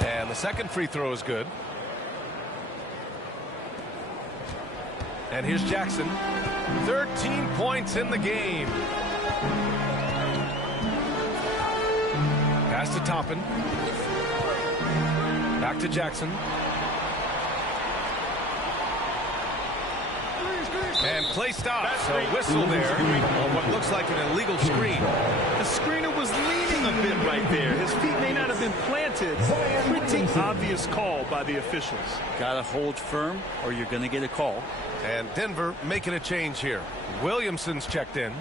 And the second free throw is good. And here's Jackson. 13 points in the game. Pass to Toppin. Back to Jackson. And play stops. So whistle there on what looks like an illegal screen. The screener was leaning a bit right there. His feet may not have been planted. Pretty obvious call by the officials. Got to hold firm or you're going to get a call. And Denver making a change here. Williamson's checked in.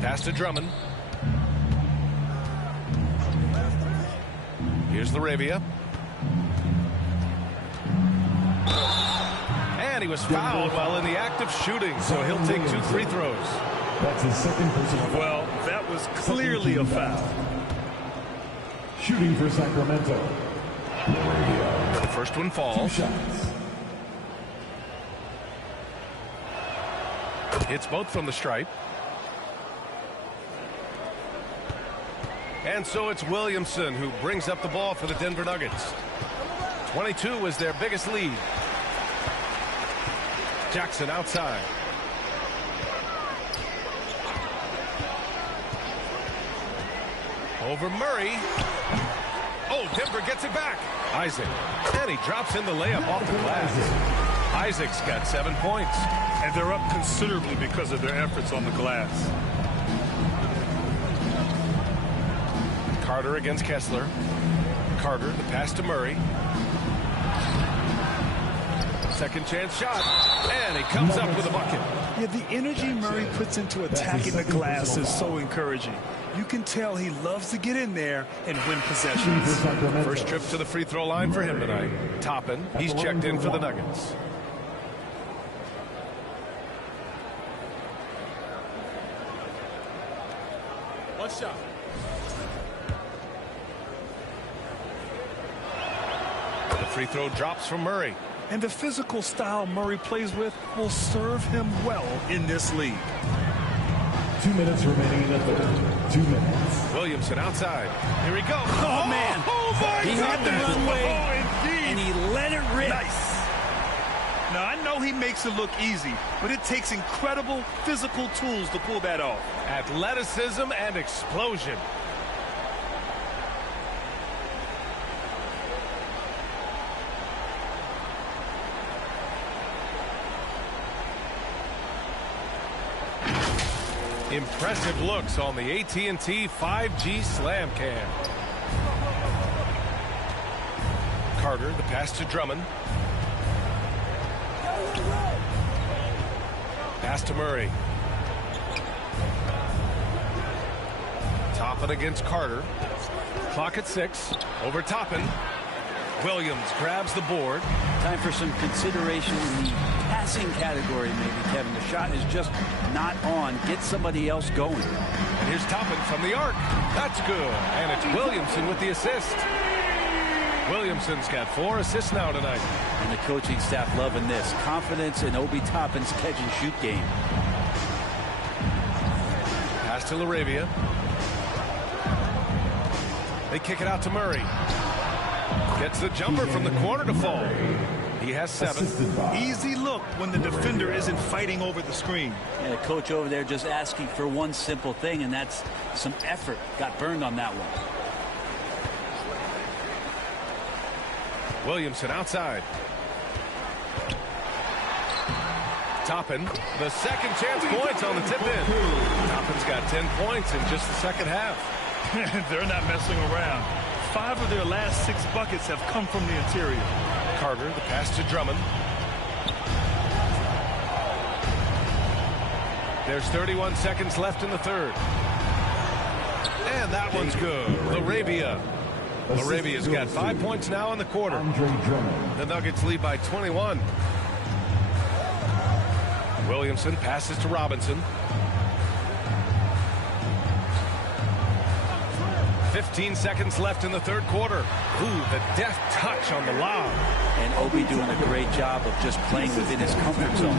Pass to Drummond. Here's Laravia. And he was fouled while in the act of shooting, so he'll take 2 free throws. That's his second personal foul. Well, that was clearly a foul. Shooting for Sacramento. Laravia. The first one 2 falls. shots. Hits both from the stripe. And so it's Williamson who brings up the ball for the Denver Nuggets. 22 was their biggest lead. Jackson outside. Over Murray. Oh, Denver gets it back. Isaac. And he drops in the layup off the glass. Isaac's got 7 points. And they're up considerably because of their efforts on the glass. Carter against Kessler. Carter, the pass to Murray. Second chance shot. And he comes up with a bucket. Yeah, the energy Murray puts into attacking the glass is so encouraging. You can tell he loves to get in there and win possessions. First trip to the free throw line for him tonight. Toppin, he's checked in for the Nuggets. One shot. The free throw drops from Murray. And the physical style Murray plays with will serve him well in this league. 2 minutes remaining in the third. 2 minutes. Williamson outside. Here he goes. Oh, man. Oh, my He had the goodness. runway, Oh, indeed. and he let it rip. Nice. Now, I know he makes it look easy, but it takes incredible physical tools to pull that off. Athleticism and explosion. Impressive looks on the AT&T 5G Slam Cam. Carter, the pass to Drummond. Pass to Murray. Toppin against Carter. Clock at 6. Over Toppin. Williams grabs the board. Time for some consideration in the passing category, maybe, Kevin. The shot is just not on. Get somebody else going. And here's Toppin from the arc. That's good. And it's Williamson with the assist. Williamson's got 4 assists now tonight. And the coaching staff loving this. Confidence in Obi Toppin's catch-and-shoot game. Pass to LaRavia. They kick it out to Murray. Gets the jumper from the corner to fall. He has 7. Easy look when the defender isn't fighting over the screen. And the coach over there just asking for one simple thing, and that's some effort. Got burned on that one. Williamson outside. Toppin, the second chance points on the tip in. Toppin's got 10 points in just the second half. They're not messing around. 5 of their last 6 buckets have come from the interior. Carter, the pass to Drummond. There's 31 seconds left in the third. And that one's good. LaRavia's got 5 points now in the quarter. The Nuggets lead by 21. Williamson passes to Robinson. 15 seconds left in the third quarter. Ooh, the deft touch on the lob. And Obi doing a great job of just playing within his comfort zone.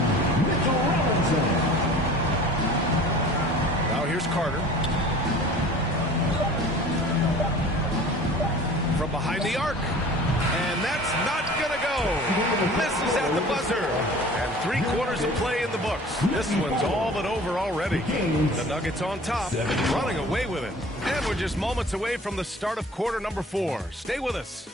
Now here's Carter. From behind the arc. And that's not going to go. Misses at the buzzer. And 3 quarters of play in the books. This one's all but over already. The Nuggets on top, running away with it. And we're just moments away from the start of quarter number 4. Stay with us.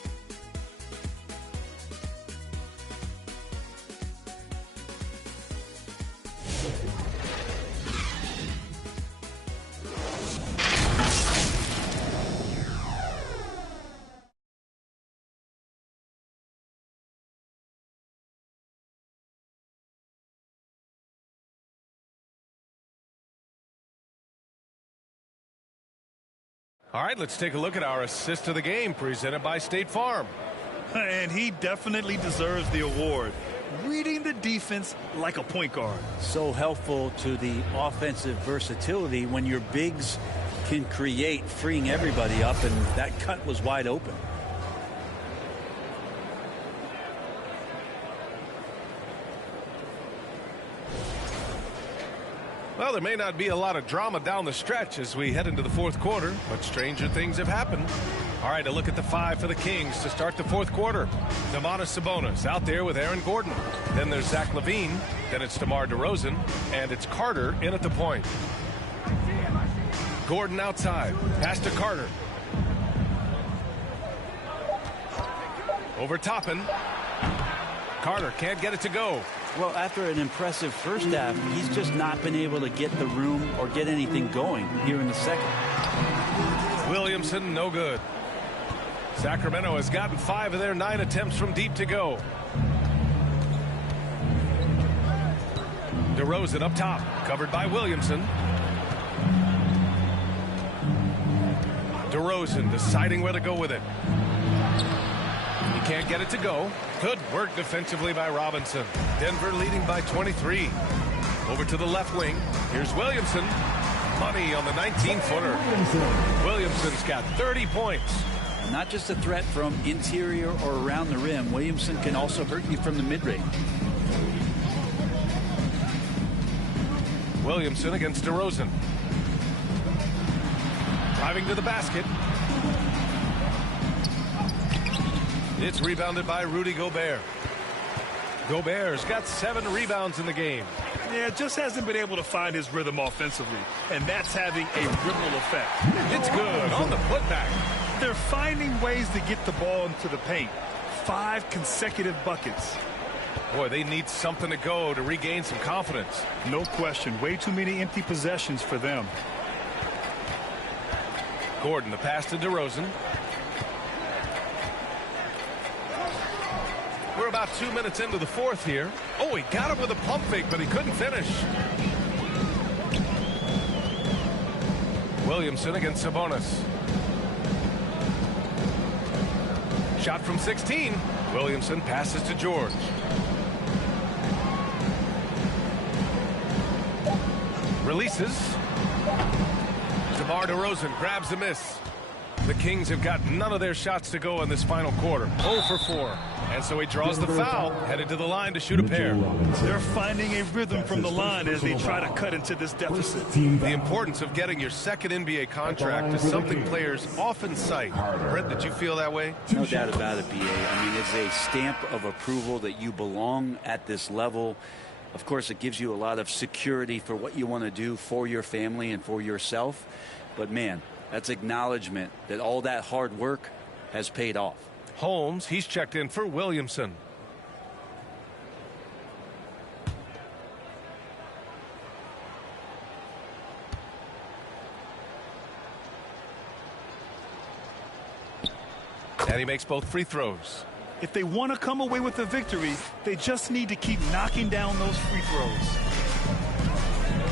All right, let's take a look at our assist of the game presented by State Farm. And he definitely deserves the award. Reading the defense like a point guard. So helpful to the offensive versatility when your bigs can create, freeing everybody up, and that cut was wide open. Well, there may not be a lot of drama down the stretch as we head into the fourth quarter, but stranger things have happened. All right, a look at the 5 for the Kings to start the fourth quarter. Domantas Sabonis out there with Aaron Gordon. Then there's Zach LaVine. Then it's DeMar DeRozan. And it's Carter in at the point. Gordon outside. Pass to Carter. Over Toppin. Carter can't get it to go. Well, after an impressive first half, he's just not been able to get the room or get anything going here in the second. Williamson, no good. Sacramento has gotten 5 of their 9 attempts from deep to go. DeRozan up top, covered by Williamson. DeRozan deciding where to go with it. He can't get it to go. Good work defensively by Robinson. Denver leading by 23. Over to the left wing. Here's Williamson. Money on the 19-footer. Williamson's got 30 points. Not just a threat from interior or around the rim. Williamson can also hurt you from the mid-range. Williamson against DeRozan. Driving to the basket. It's rebounded by Rudy Gobert. Gobert's got 7 rebounds in the game. Yeah, just hasn't been able to find his rhythm offensively, and that's having a ripple effect. It's good on the putback. They're finding ways to get the ball into the paint. 5 consecutive buckets. Boy, they need something to go to regain some confidence. No question. Way too many empty possessions for them. Gordon, the pass to DeRozan. We're about 2 minutes into the fourth here. Oh, he got him with a pump fake, but he couldn't finish. Williamson against Sabonis. Shot from 16. Williamson passes to George. Releases. DeMar DeRozan grabs the miss. The Kings have got none of their shots to go in this final quarter. 0 for 4. And so he draws the foul, headed to the line to shoot a pair. They're finding a rhythm from the line as they try to cut into this deficit. The importance of getting your second NBA contract is something players often cite. Brett, did you feel that way? No doubt about it, BA. I mean, it's a stamp of approval that you belong at this level. Of course, it gives you a lot of security for what you want to do for your family and for yourself. But, man, that's acknowledgement that all that hard work has paid off. Holmes, he's checked in for Williamson. And he makes both free throws. If they want to come away with a victory, they just need to keep knocking down those free throws.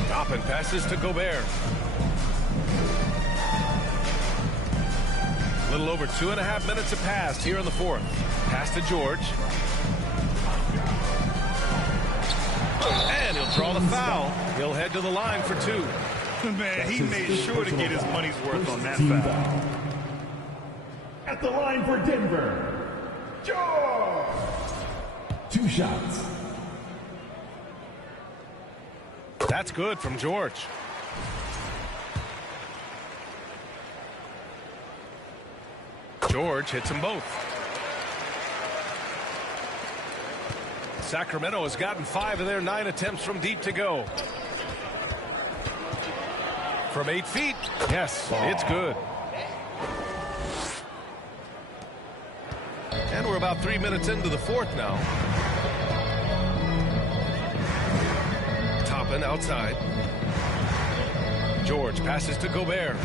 Toppin passes to Gobert. A little over 2.5 minutes have passed here in the fourth. Pass to George. And he'll draw the foul. He'll head to the line for 2. Man, he made sure to get his money's worth on that foul. At the line for Denver, George. 2 shots. That's good from George. George hits them both. Sacramento has gotten 5 of their 9 attempts from deep to go. From 8 feet. Yes, it's good. And we're about 3 minutes into the fourth now. Toppin outside. George passes to Gobert.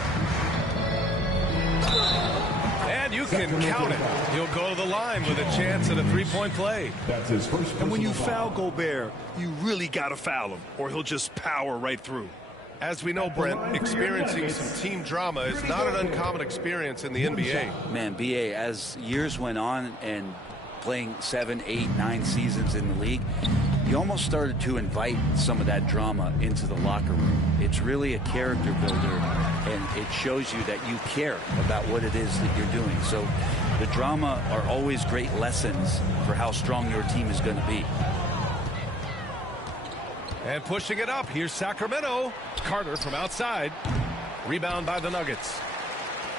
And you can count it. He'll go to the line with a chance at a 3-point play. That's his first. And when you foul Gobert, you really got to foul him, or he'll just power right through. As we know, Brent, experiencing some team drama is not an uncommon experience in the NBA. Man, BA, as years went on and playing 7, 8, 9 seasons in the league, you almost started to invite some of that drama into the locker room. It's really a character builder, and it shows you that you care about what it is that you're doing. So the drama are always great lessons for how strong your team is going to be. And pushing it up, here's Sacramento. Carter from outside. Rebound by the Nuggets.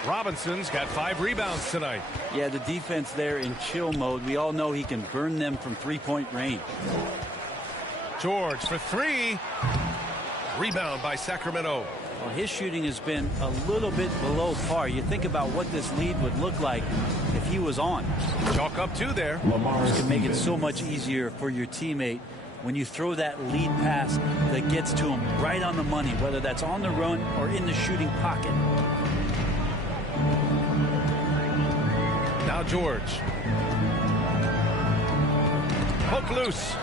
Robinson's got 5 rebounds tonight. Yeah, the defense there in chill mode. We all know he can burn them from 3-point range. George for 3. Rebound by Sacramento. Well, his shooting has been a little bit below par. You think about what this lead would look like if he was on. Chalk up 2 there. This can make it so much easier for your teammate when you throw that lead pass that gets to him right on the money, whether that's on the run or in the shooting pocket. Now George. Hook loose.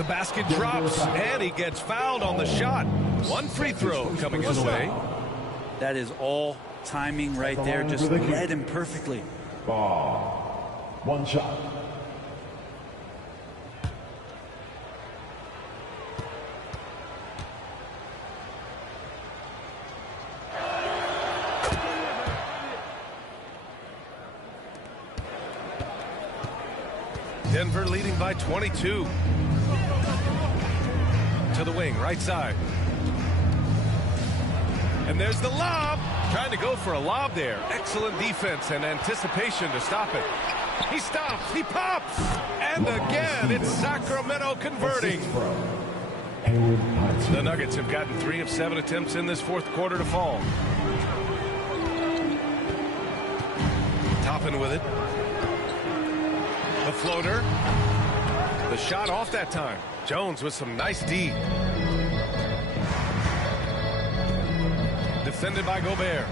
The basket drops, and he gets fouled on the shot. One free throw coming his way. That is all timing right there. Just read him perfectly. Ball. One shot. Denver leading by 22. To the wing, right side. And there's the lob. Trying to go for a lob there. Excellent defense and anticipation to stop it. He stops. He pops. And again, it's Sacramento converting. The Nuggets have gotten 3 of 7 attempts in this fourth quarter to fall. Toppin with it. The floater. The shot off that time. Jones with some nice D. Defended by Gobert.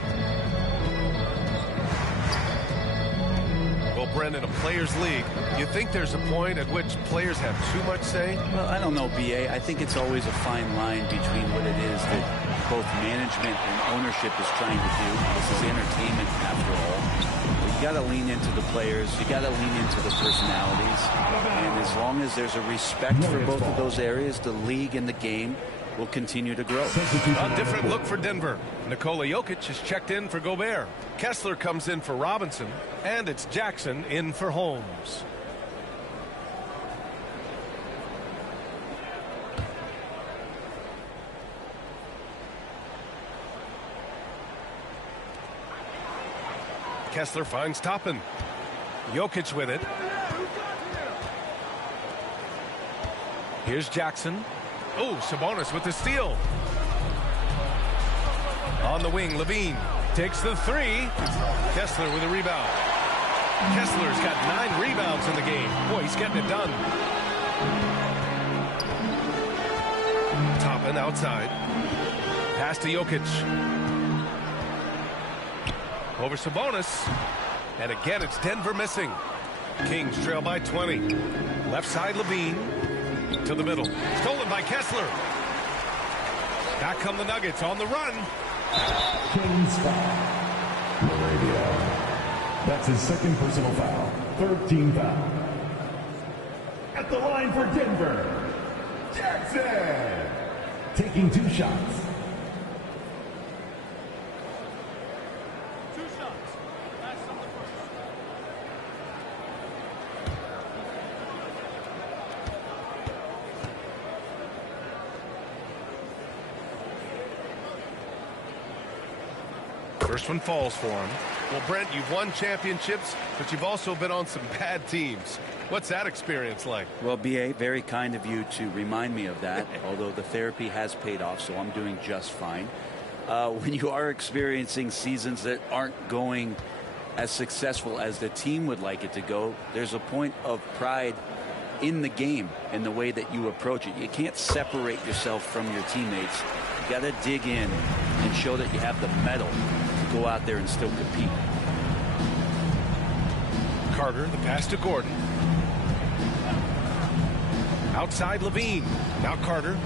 Well, Brendan, a players' league. You think there's a point at which players have too much say? Well, I don't know, B.A. I think it's always a fine line between what it is that both management and ownership is trying to do. This is entertainment after all. You got to lean into the players. You got to lean into the personalities. And as long as there's a respect for both of those areas, the league and the game will continue to grow. A different look for Denver. Nikola Jokic has checked in for Gobert. Kessler comes in for Robinson. And it's Jackson in for Holmes. Kessler finds Toppin. Jokic with it. Here's Jackson. Oh, Sabonis with the steal. On the wing, Levine takes the 3. Kessler with a rebound. Kessler's got 9 rebounds in the game. Boy, he's getting it done. Toppin outside. Pass to Jokic. Over Sabonis. And again, it's Denver missing. Kings trail by 20. Left side, Levine. To the middle. Stolen by Kessler. Back come the Nuggets on the run. Kings foul. Laravia. That's his second personal foul. 13 foul. At the line for Denver, Jackson. Taking 2 shots. First one falls for him. Well, Brent, you've won championships, but you've also been on some bad teams. What's that experience like? Well, B.A., very kind of you to remind me of that, although the therapy has paid off, so I'm doing just fine. When you are experiencing seasons that aren't going as successful as the team would like it to go, there's a point of pride in the game and the way that you approach it. You can't separate yourself from your teammates. You got to dig in and show that you have the mettle to go out there and still compete. Carter, the pass to Gordon. Outside Levine. Now Carter.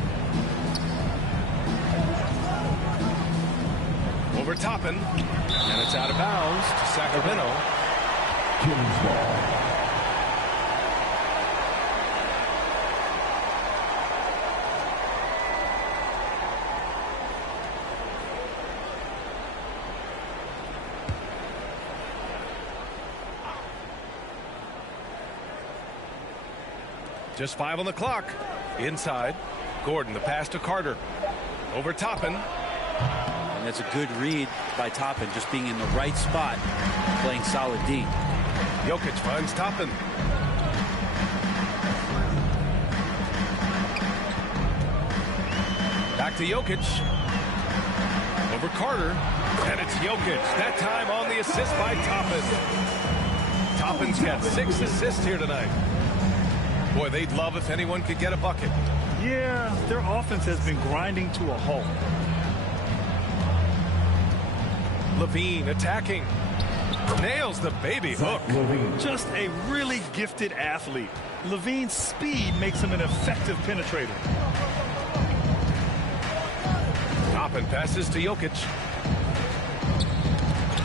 Over Toppin. And it's out of bounds to Sacramento. Kings ball. Just 5 on the clock. Inside. Gordon, the pass to Carter. Over Toppin. And that's a good read by Toppin, just being in the right spot, playing solid D. Jokic finds Toppin. Back to Jokic. Over Carter. And it's Jokic. That time on the assist by Toppin. Toppin's got 6 assists here tonight. Boy, they'd love if anyone could get a bucket. Yeah, their offense has been grinding to a halt. Levine attacking. Nails the baby hook. Just a really gifted athlete. Levine's speed makes him an effective penetrator. Toppin passes to Jokic.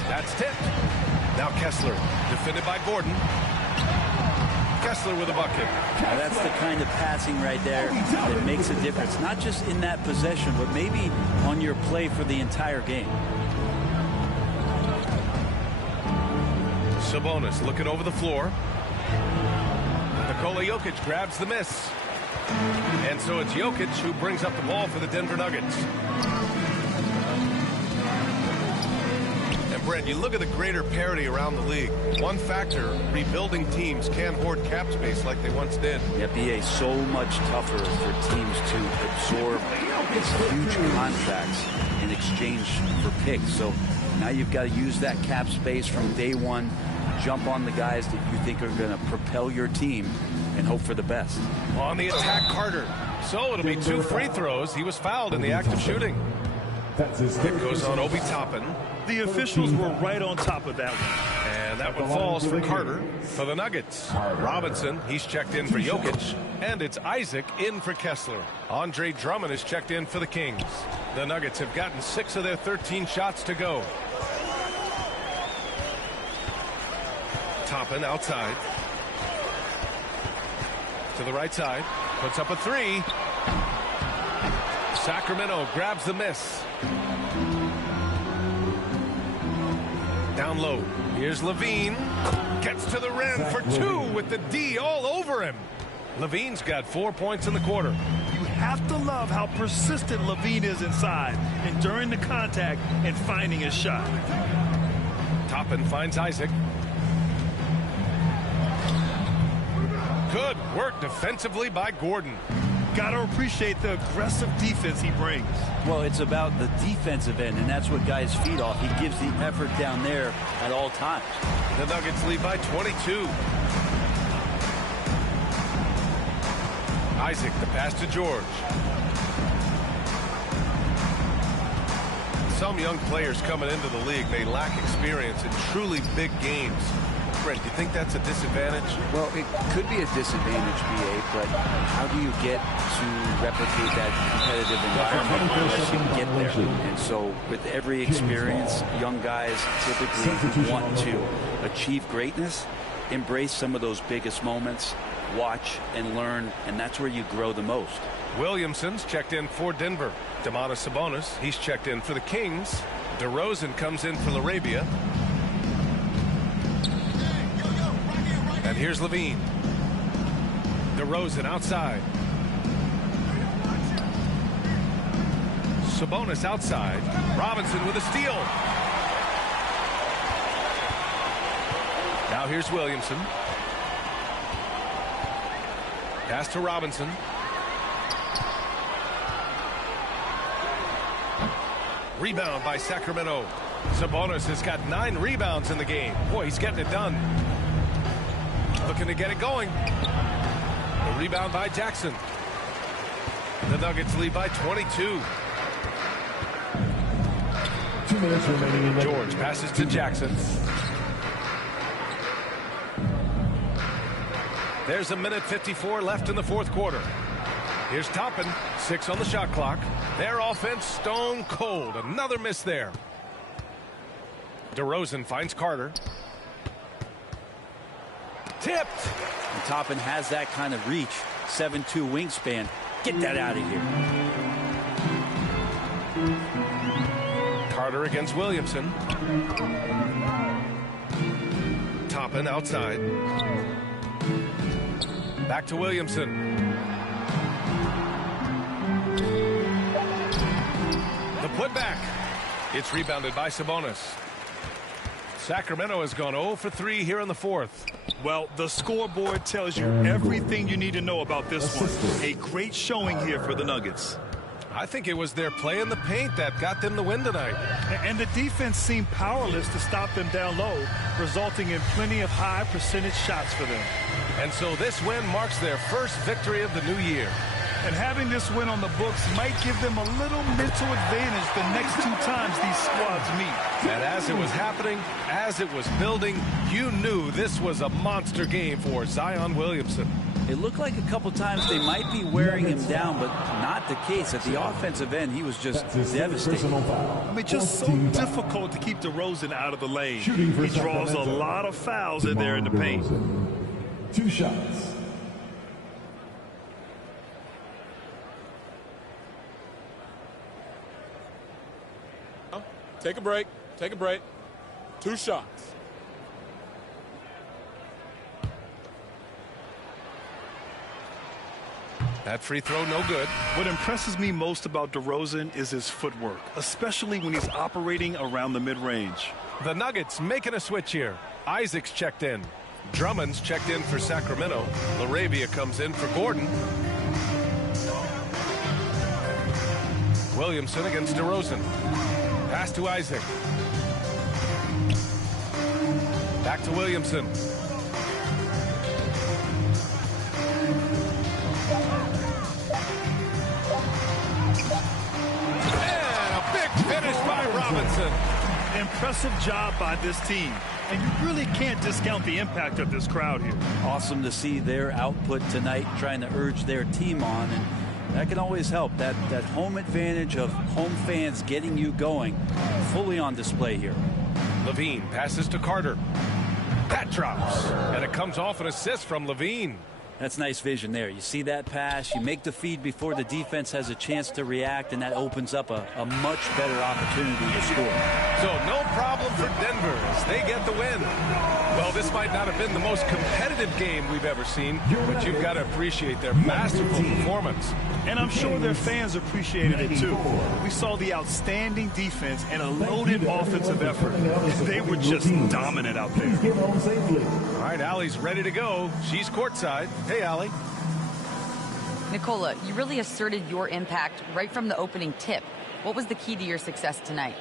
That's tipped. Now Kessler, defended by Gordon. Kessler with a bucket. Now that's the kind of passing right there that makes a difference, not just in that possession, but maybe on your play for the entire game. Sabonis looking over the floor. Nikola Jokic grabs the miss. And so it's Jokic who brings up the ball for the Denver Nuggets. And Brent, you look at the greater parity around the league. One factor, rebuilding teams can't hoard cap space like they once did. The NBA is so much tougher for teams to absorb these huge contracts in exchange for picks. So now you've got to use that cap space from day one, jump on the guys that you think are going to propel your team, and hope for the best. On the attack, Carter. So it'll be 2 free throws. He was fouled in the act of shooting. Pick goes on Obi Toppin. The officials were right on top of that one. And that one falls for Carter for the Nuggets. Robinson, he's checked in for Jokic. And it's Isaac in for Kessler. Andre Drummond is checked in for the Kings. The Nuggets have gotten 6 of their 13 shots to go. Toppin outside. To the right side. Puts up a 3. Sacramento grabs the miss. Down low. Here's Levine. Gets to the rim for 2 with the D all over him. Levine's got 4 points in the quarter. You have to love how persistent Levine is inside, enduring the contact and finding his shot. Toppin finds Isaac. Good work defensively by Gordon. Gotta appreciate the aggressive defense he brings. Well, it's about the defensive end, and that's what guys feed off. He gives the effort down there at all times. The Nuggets lead by 22. Isaac, the pass to George. Some young players coming into the league, they lack experience in truly big games. Brent, do you think that's a disadvantage? Well, it could be a disadvantage, BA, but how do you get to replicate that competitive environment unless you get there? And so with every experience, young guys typically want to achieve greatness, embrace some of those biggest moments, watch and learn, and that's where you grow the most. Williamson's checked in for Denver. Domantas Sabonis, he's checked in for the Kings. DeRozan comes in for LaRabia. And here's Levine. DeRozan outside. Sabonis outside. Robinson with a steal. Now here's Williamson. Pass to Robinson. Rebound by Sacramento. Sabonis has got 9 rebounds in the game. Boy, he's getting it done. Looking to get it going. The rebound by Jackson. The Nuggets lead by 22. 2 minutes remaining. George passes to Jackson. There's 1:54 left in the 4th quarter. Here's Toppin. 6 on the shot clock. Their offense stone cold. Another miss there. DeRozan finds Carter. Tipped. And Toppin has that kind of reach. 7'2" wingspan. Get that out of here. Carter against Williamson. Toppin outside. Back to Williamson. The putback. It's rebounded by Sabonis. Sacramento has gone 0 for 3 here in the 4th. Well, the scoreboard tells you everything you need to know about this one. A great showing here for the Nuggets. I think it was their play in the paint that got them the win tonight. And the defense seemed powerless to stop them down low, resulting in plenty of high percentage shots for them. And so this win marks their first victory of the new year. And having this win on the books might give them a little mental advantage the next 2 times these squads meet. And as it was happening, as it was building, you knew this was a monster game for Zion Williamson. It looked like a couple times they might be wearing him down, but not the case. At the offensive end, he was just devastating. I mean, just so difficult to keep DeRozan out of the lane. He draws a lot of fouls in there in the paint. 2 shots. Take a break. Take a break. 2 shots. That free throw, no good. What impresses me most about DeRozan is his footwork, especially when he's operating around the mid-range. The Nuggets making a switch here. Isaac's checked in. Drummond's checked in for Sacramento. LaRavia comes in for Gordon. Williamson against DeRozan. Pass to Isaac. Back to Williamson. Finish by Robinson. Impressive job by this team. And you really can't discount the impact of this crowd here. Awesome to see their output tonight, trying to urge their team on. And that can always help. That home advantage of home fans getting you going, fully on display here. Levine passes to Carter. That drops. And it comes off an assist from Levine. That's nice vision there. You see that pass, you make the feed before the defense has a chance to react, and that opens up a much better opportunity to score. So no problem for Denver as they get the win. Well, this might not have been the most competitive game we've ever seen, but you've got to appreciate their masterful performance. And I'm sure their fans appreciated it too. We saw the outstanding defense and a loaded offensive effort. They were just dominant out there. All right, Allie's ready to go. She's courtside. Hey, Allie. Nicola, you really asserted your impact right from the opening tip. What was the key to your success tonight?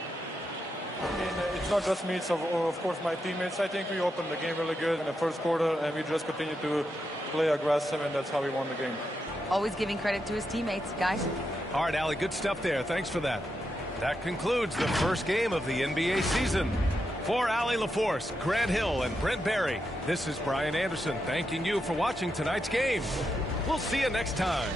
I mean, it's not just me, it's of course my teammates. I think we opened the game really good in the first quarter, and we just continued to play aggressive, and that's how we won the game. Always giving credit to his teammates, guys. All right, Allie, good stuff there. Thanks for that. That concludes the first game of the NBA season. For Allie LaForce, Grant Hill, and Brent Barry, this is Brian Anderson thanking you for watching tonight's game. We'll see you next time.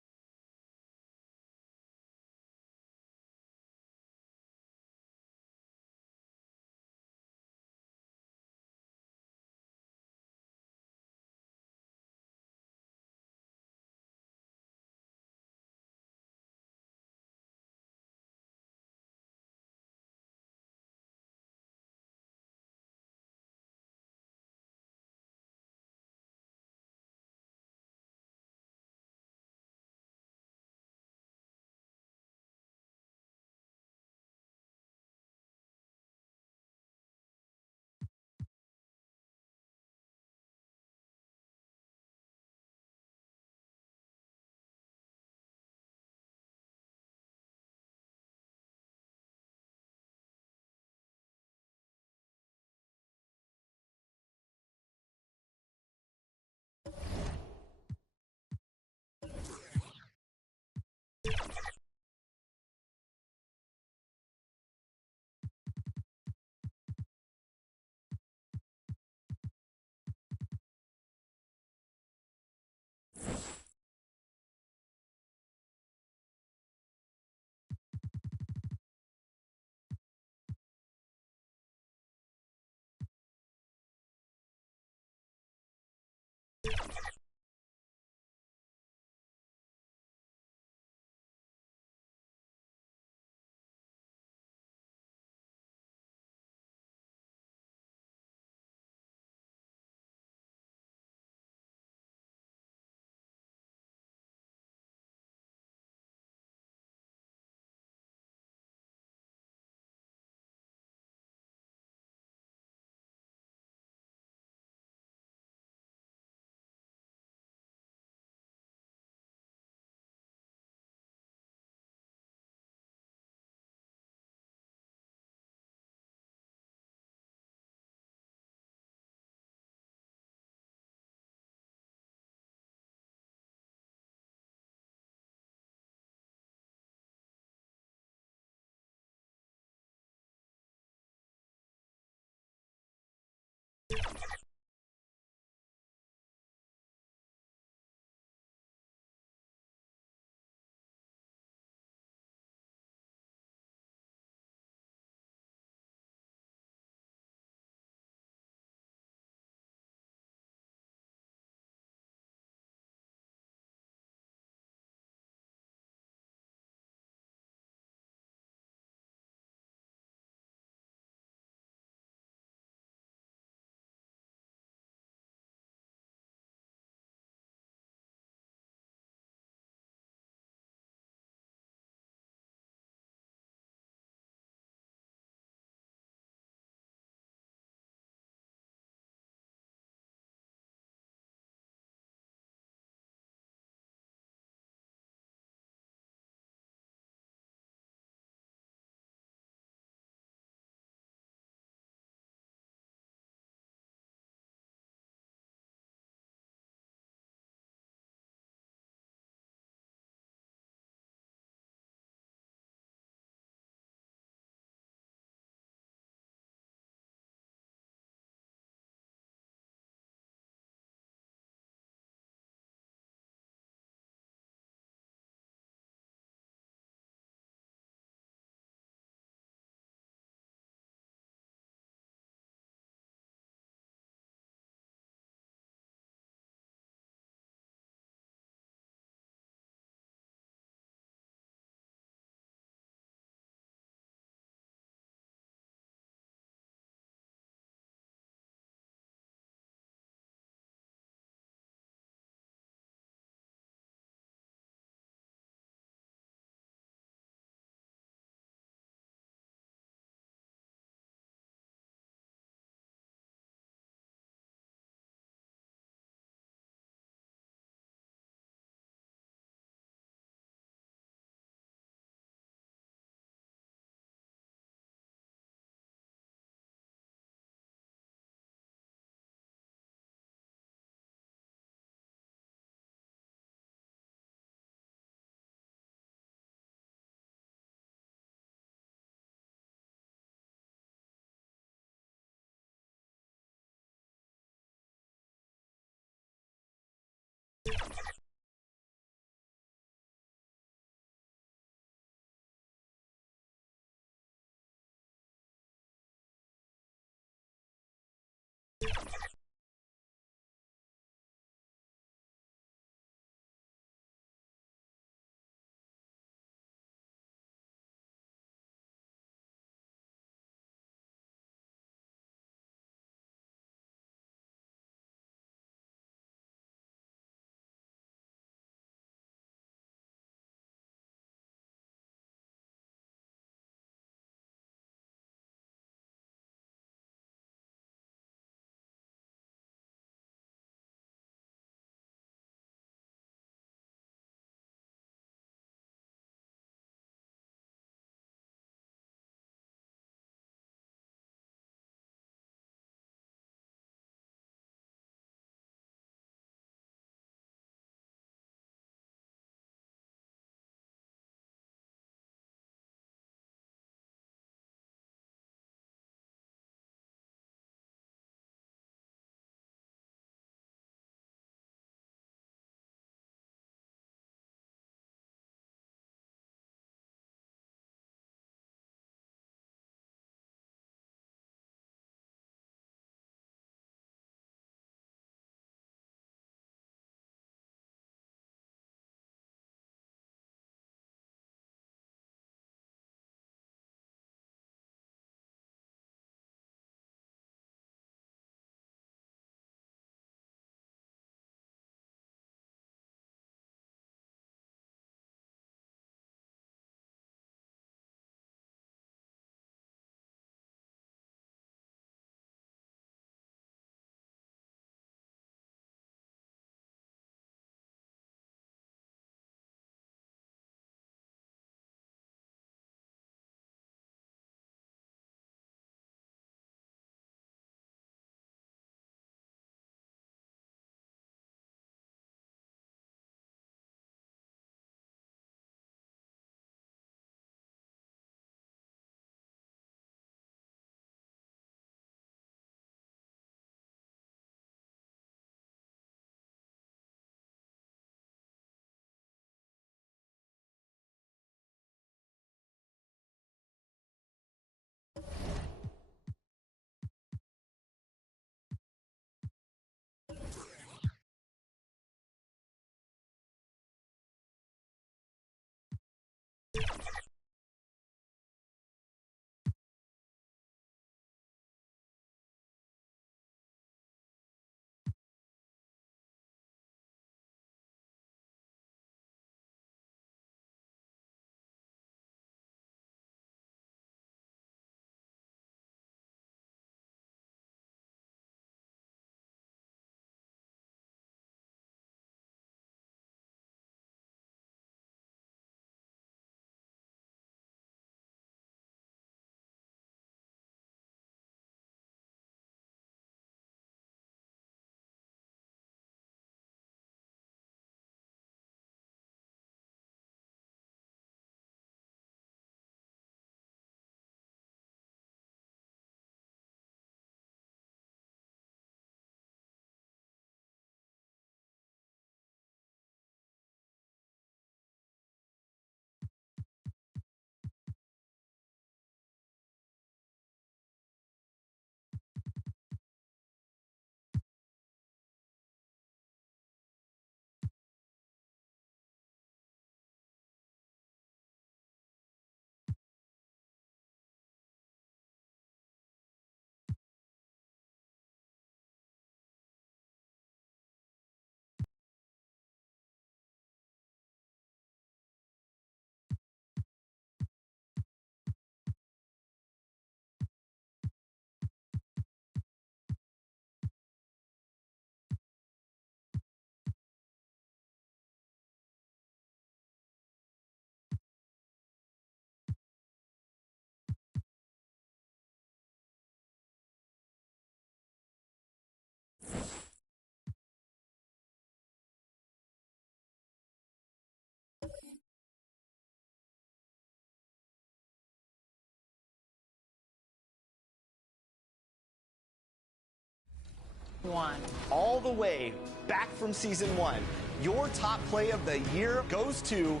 All the way back from season 1. Your top play of the year goes to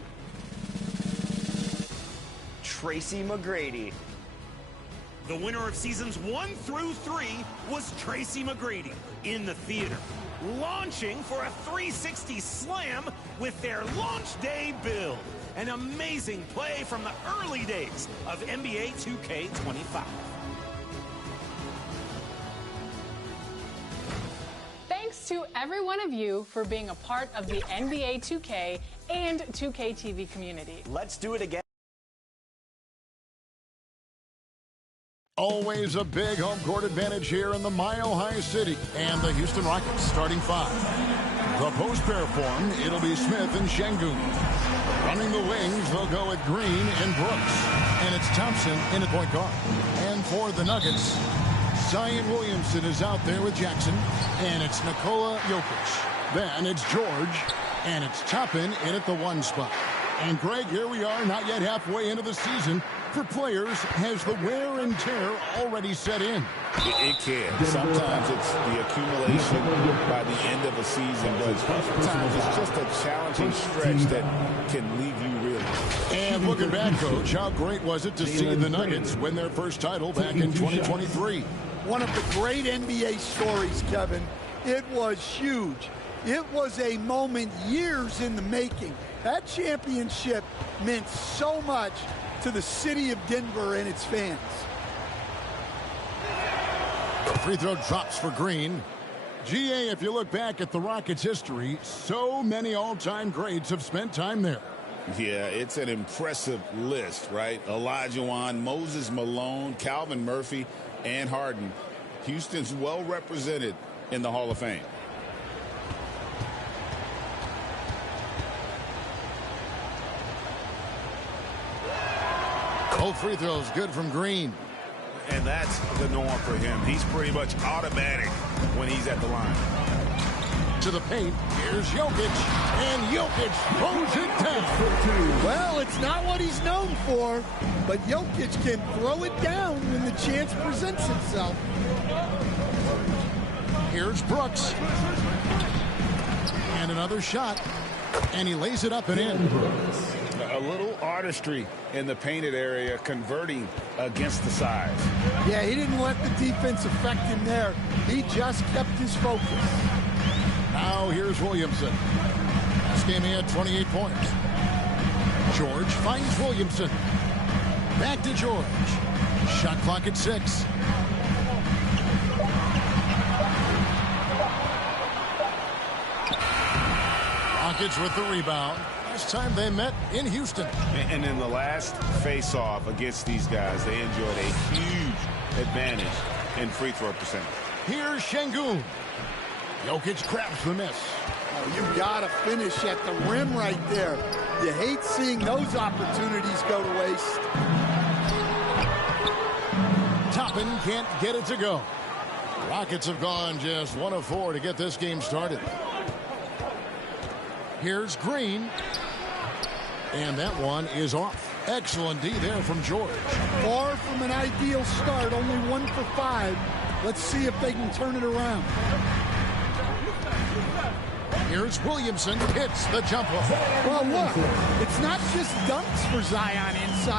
Tracy McGrady. The winner of seasons 1 through 3 was Tracy McGrady in the theater, launching for a 360 slam with their launch day build. An amazing play from the early days of NBA 2K25. Thanks to every one of you for being a part of the NBA 2K and 2K TV community. Let's do it again. Always a big home court advantage here in the Mile High City. And the Houston Rockets starting 5. The post pair form, it'll be Smith and Şengün. Running the wings, they'll go with Green and Brooks. And it's Thompson in at point guard. And for the Nuggets, Zion Williamson is out there with Jackson. And it's Nikola Jokic. Then it's George. And it's Toppin in at the 1 spot. And Greg, here we are, not yet halfway into the season. For players, has the wear and tear already set in? It can. Sometimes it's the accumulation by the end of a season, but sometimes it's just a challenging stretch that can leave you real. And looking back, Coach, how great was it to see the Nuggets win their first title back in 2023? One of the great NBA stories, Kevin. It was huge. It was a moment years in the making. That championship meant so much to the city of Denver and its fans. Free throw drops for Green. GA, if you look back at the Rockets' history, so many all-time greats have spent time there. Yeah, it's an impressive list, right? Olajuwon, Moses Malone, Calvin Murphy, and Harden. Houston's well represented in the Hall of Fame. Both free throws good from Green. And that's the norm for him. He's pretty much automatic when he's at the line. To the paint, here's Jokic, and Jokic throws it down. Well, it's not what he's known for, but Jokic can throw it down when the chance presents itself. Here's Brooks. And another shot, and he lays it up and in. A little artistry in the painted area, converting against the size. Yeah, he didn't let the defense affect him there. He just kept his focus. Now here's Williamson. This game he had 28 points. George finds Williamson. Back to George. Shot clock at 6. Rockets with the rebound. Last time they met in Houston. And in the last face-off against these guys, they enjoyed a huge advantage in free throw percentage. Here's Şengün. Jokic grabs the miss. Oh, you got to finish at the rim right there. You hate seeing those opportunities go to waste. Toppin can't get it to go. Rockets have gone just 1 of 4 to get this game started. Here's Green. And that one is off. Excellent D there from George. Far from an ideal start, only 1 for 5. Let's see if they can turn it around. Here's Williamson, hits the jumper. Well, look, it's not just dunks for Zion inside.